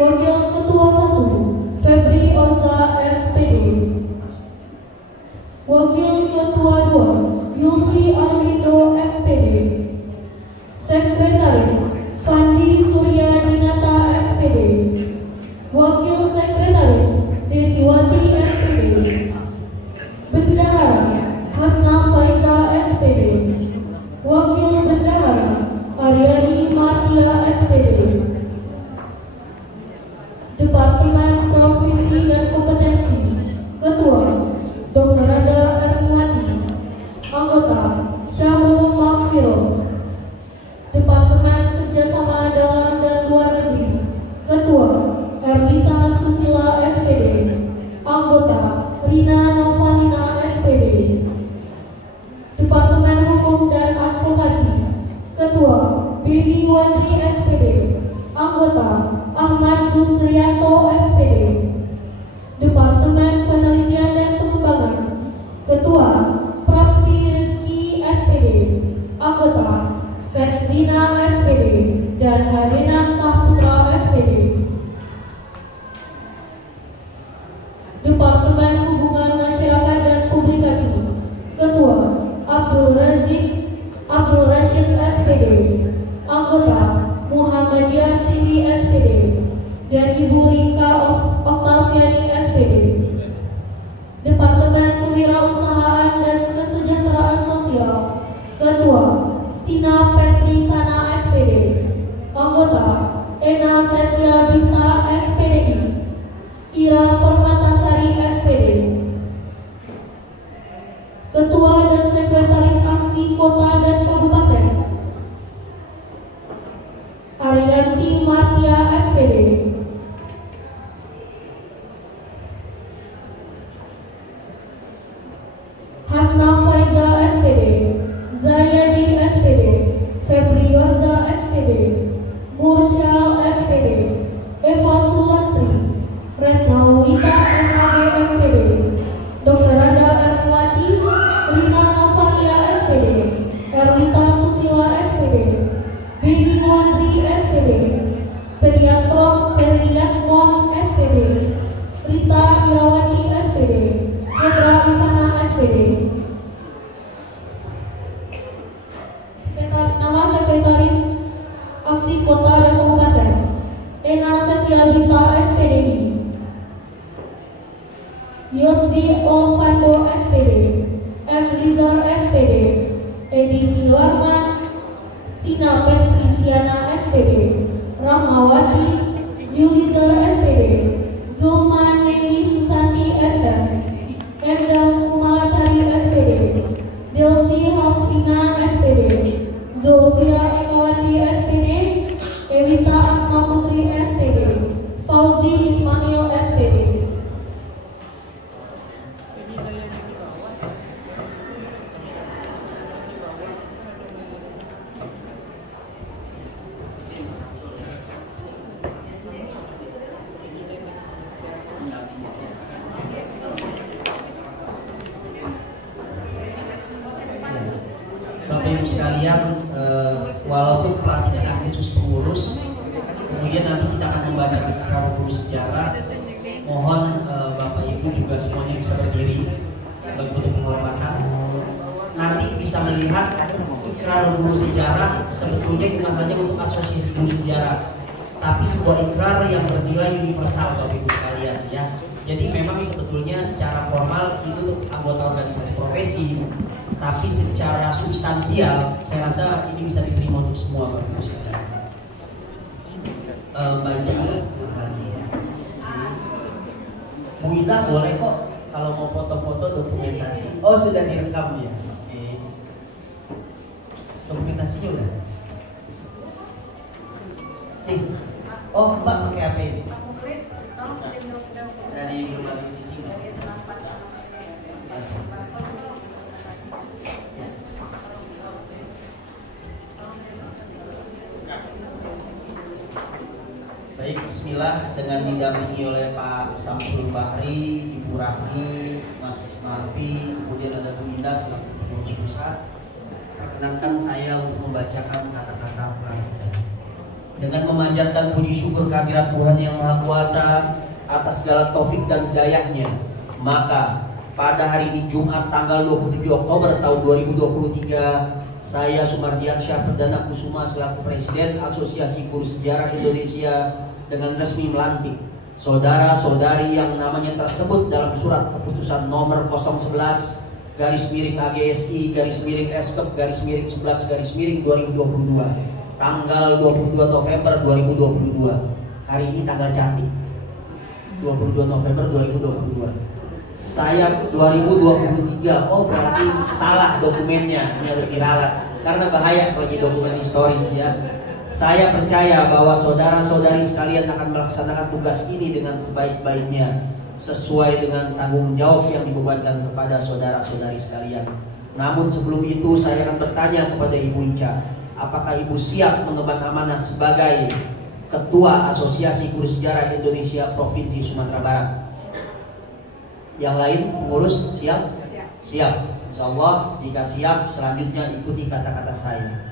Wakil Ketua 1 Febri Orza SPD. Wakil Ketua 2 Yulfi Alwindo FPD. Sekretaris Fandi Surya Dinata SPD. Wakil Sekretaris Desiwati SPD. Bendahara Hasna Faiza SPD. Wakil Bendahara Aryani Martia SPD. Departemen Profesi dan Kompetensi Ketua Dr. Rada Erniwati. Anggota Syahrul Makfiro. Departemen Kerjasama Dalam dan Luar Negeri Ketua Erlita Susila SPD. Anggota Rina Novalina SPD. Departemen Hukum dan Advokasi Ketua Bibi Wandri SPD. Anggota Ahmad Dusrianto SPD. Departemen Penelitian dan Pengembangan Ketua Prapti Rizki SPD. Anggota Fetrina SPD dan Adena Saputra SPD. Departemen Hubungan Masyarakat dan Publikasi Ketua Abdul Rashid SPD. Anggota Muhammadiyah Siti SPD dan Ibu Rika Oktaviani SPD. Departemen Kewirausahaan dan Kesejahteraan Sosial Ketua Tina Petrisana SPD. Anggota Ena Setia Binta SPDI. Ira Permatasari SPD. Ketua dan Sekretaris Aksi Kota dan Kabupaten Ariyanti Martia SPD. Hasna Faiza SPD. Zayadi SPD. Febri Orza SPD. Mursyal SPD. Eva Sulastri. Resna Wita SHG MPD. Dr. Rada Erniwati. Rina Novalia SPD. Erlita Susila SPD. Bibi Wandri SPD. Periatmon SPD. Rita Irawati SPD. Hendra Ivana SPD. Nama Sekretaris Aksi Kota dan Kabupaten Ena Setia Binta SPDI. Yosdi Olvando SPD. M. Lizar SPD. Edi Milarman. Tina Petrisiana SPD. Rahmawati Yulizar SPD. Zulman Neni Susanti SS. Endang Kumalasari SPD. Delsi Hafina SPD. Zulfia Ekawati SPD. Ewita Asma Putri SPD. Fauzi Ismail SPD. Bapak Ibu sekalian, walaupun pelatihan khusus pengurus, kemudian nanti kita akan membaca ikrar guru sejarah. Mohon Bapak Ibu juga semuanya bisa berdiri sebagai bentuk penghormatan. Nanti bisa melihat ikrar guru sejarah sebetulnya bukan hanya untuk asosiasi guru sejarah, tapi sebuah ikrar yang bernilai universal Bapak Ibu sekalian ya. Jadi memang sebetulnya secara formal itu anggota organisasi profesi, tapi secara substansial saya rasa ini bisa diterima untuk semua Bapak Ibu sekalian. Baca lagi ya. Bu Ida boleh kok kalau mau foto-foto dokumentasi. Oh sudah direkam ya. Oke. Dokumentasinya udah. Nih. Oh Mbak pakai apa ini? Dari berbagai sisi. Baik, bismillah, dengan didampingi oleh Pak Samsul Bahri, Ibu Rahmi, Mas Marfi, kemudian ada Bu Indah selaku pengurus pusat. Perkenankan saya untuk membacakan kata-kata pelantikan. dengan memanjatkan puji syukur kehadirat Tuhan Yang Maha Kuasa atas segala taufik dan hidayahnya, maka pada hari ini Jumat tanggal 27 Oktober tahun 2023, saya Sumardiansyah Perdana Kusuma selaku Presiden Asosiasi Guru Sejarah Indonesia dengan resmi melantik saudara-saudari yang namanya tersebut dalam surat keputusan nomor 011/AGSI/Eskep/11/2022 tanggal 22 November 2022. Hari ini tanggal cantik, 22 November 2022. Saya 2023, oh berarti salah dokumennya, ini harus diralat karena bahaya kalau jadi dokumen historis ya. Saya percaya bahwa saudara-saudari sekalian akan melaksanakan tugas ini dengan sebaik-baiknya sesuai dengan tanggung jawab yang dibebankan kepada saudara-saudari sekalian. Namun sebelum itu saya akan bertanya kepada Ibu Ica, apakah Ibu siap mengemban amanah sebagai Ketua Asosiasi Guru Sejarah Indonesia Provinsi Sumatera Barat? Yang lain pengurus siap? Siap. Insya Allah jika siap, selanjutnya ikuti kata-kata saya.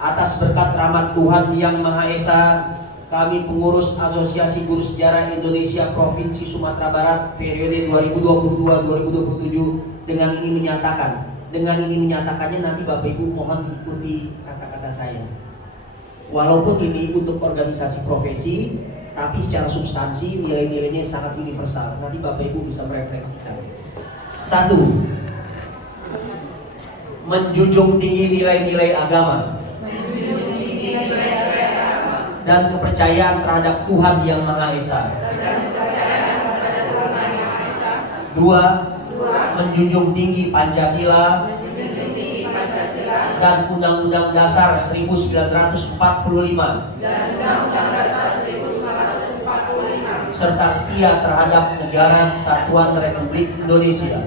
Atas berkat rahmat Tuhan Yang Maha Esa, kami pengurus Asosiasi Guru Sejarah Indonesia Provinsi Sumatera Barat periode 2022-2027 dengan ini menyatakannya nanti Bapak Ibu mohon ikuti kata-kata saya. Walaupun ini untuk organisasi profesi, tapi secara substansi nilai-nilainya sangat universal. Nanti Bapak Ibu bisa merefleksikan. 1. Menjunjung tinggi nilai-nilai agama dan kepercayaan terhadap Tuhan Yang Maha Esa. 2. Menjunjung tinggi Pancasila dan Undang-Undang Dasar 1945 serta setia terhadap Negara Kesatuan Republik Indonesia.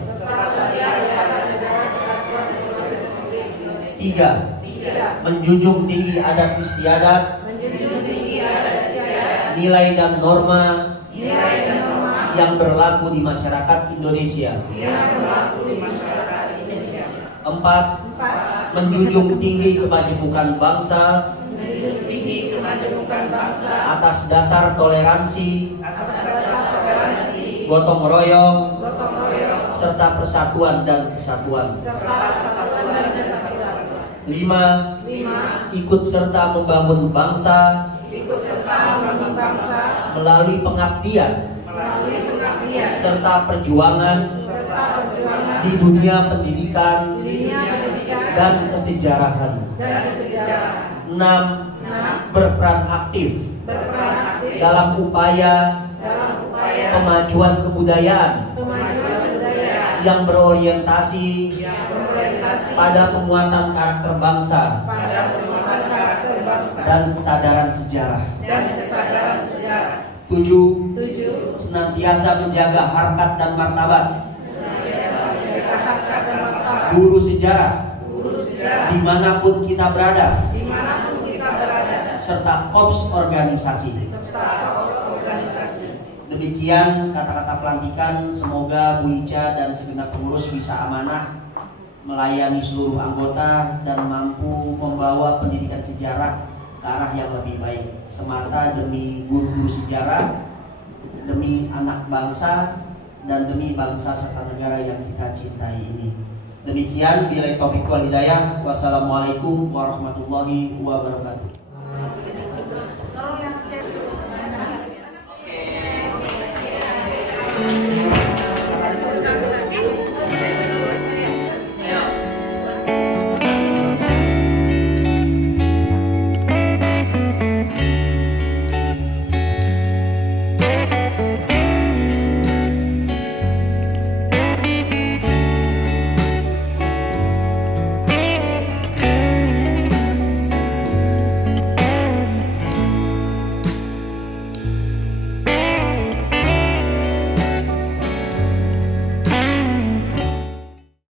3. Menjunjung tinggi adat istiadat, nilai dan norma yang berlaku di masyarakat Indonesia. 4. Menjunjung tinggi kemajemukan bangsa atas dasar toleransi, gotong royong, serta persatuan dan kesatuan. 5. Ikut serta membangun bangsa melalui pengabdian serta perjuangan di dunia pendidikan dan kesejarahan. 6. Berperan aktif dalam upaya pemajuan kebudayaan yang berorientasi pada penguatan karakter bangsa dan kesadaran sejarah. 7. Senantiasa menjaga harkat dan martabat guru sejarah dimanapun kita berada, serta korps organisasi. Demikian kata-kata pelantikan. Semoga Bu Ica dan segenap pengurus bisa amanah melayani seluruh anggota dan mampu membawa pendidikan sejarah ke arah yang lebih baik, semata demi guru-guru sejarah, demi anak bangsa, dan demi bangsa serta negara yang kita cintai ini. Demikian, billahi taufiq wal hidayah. Wassalamualaikum warahmatullahi wabarakatuh.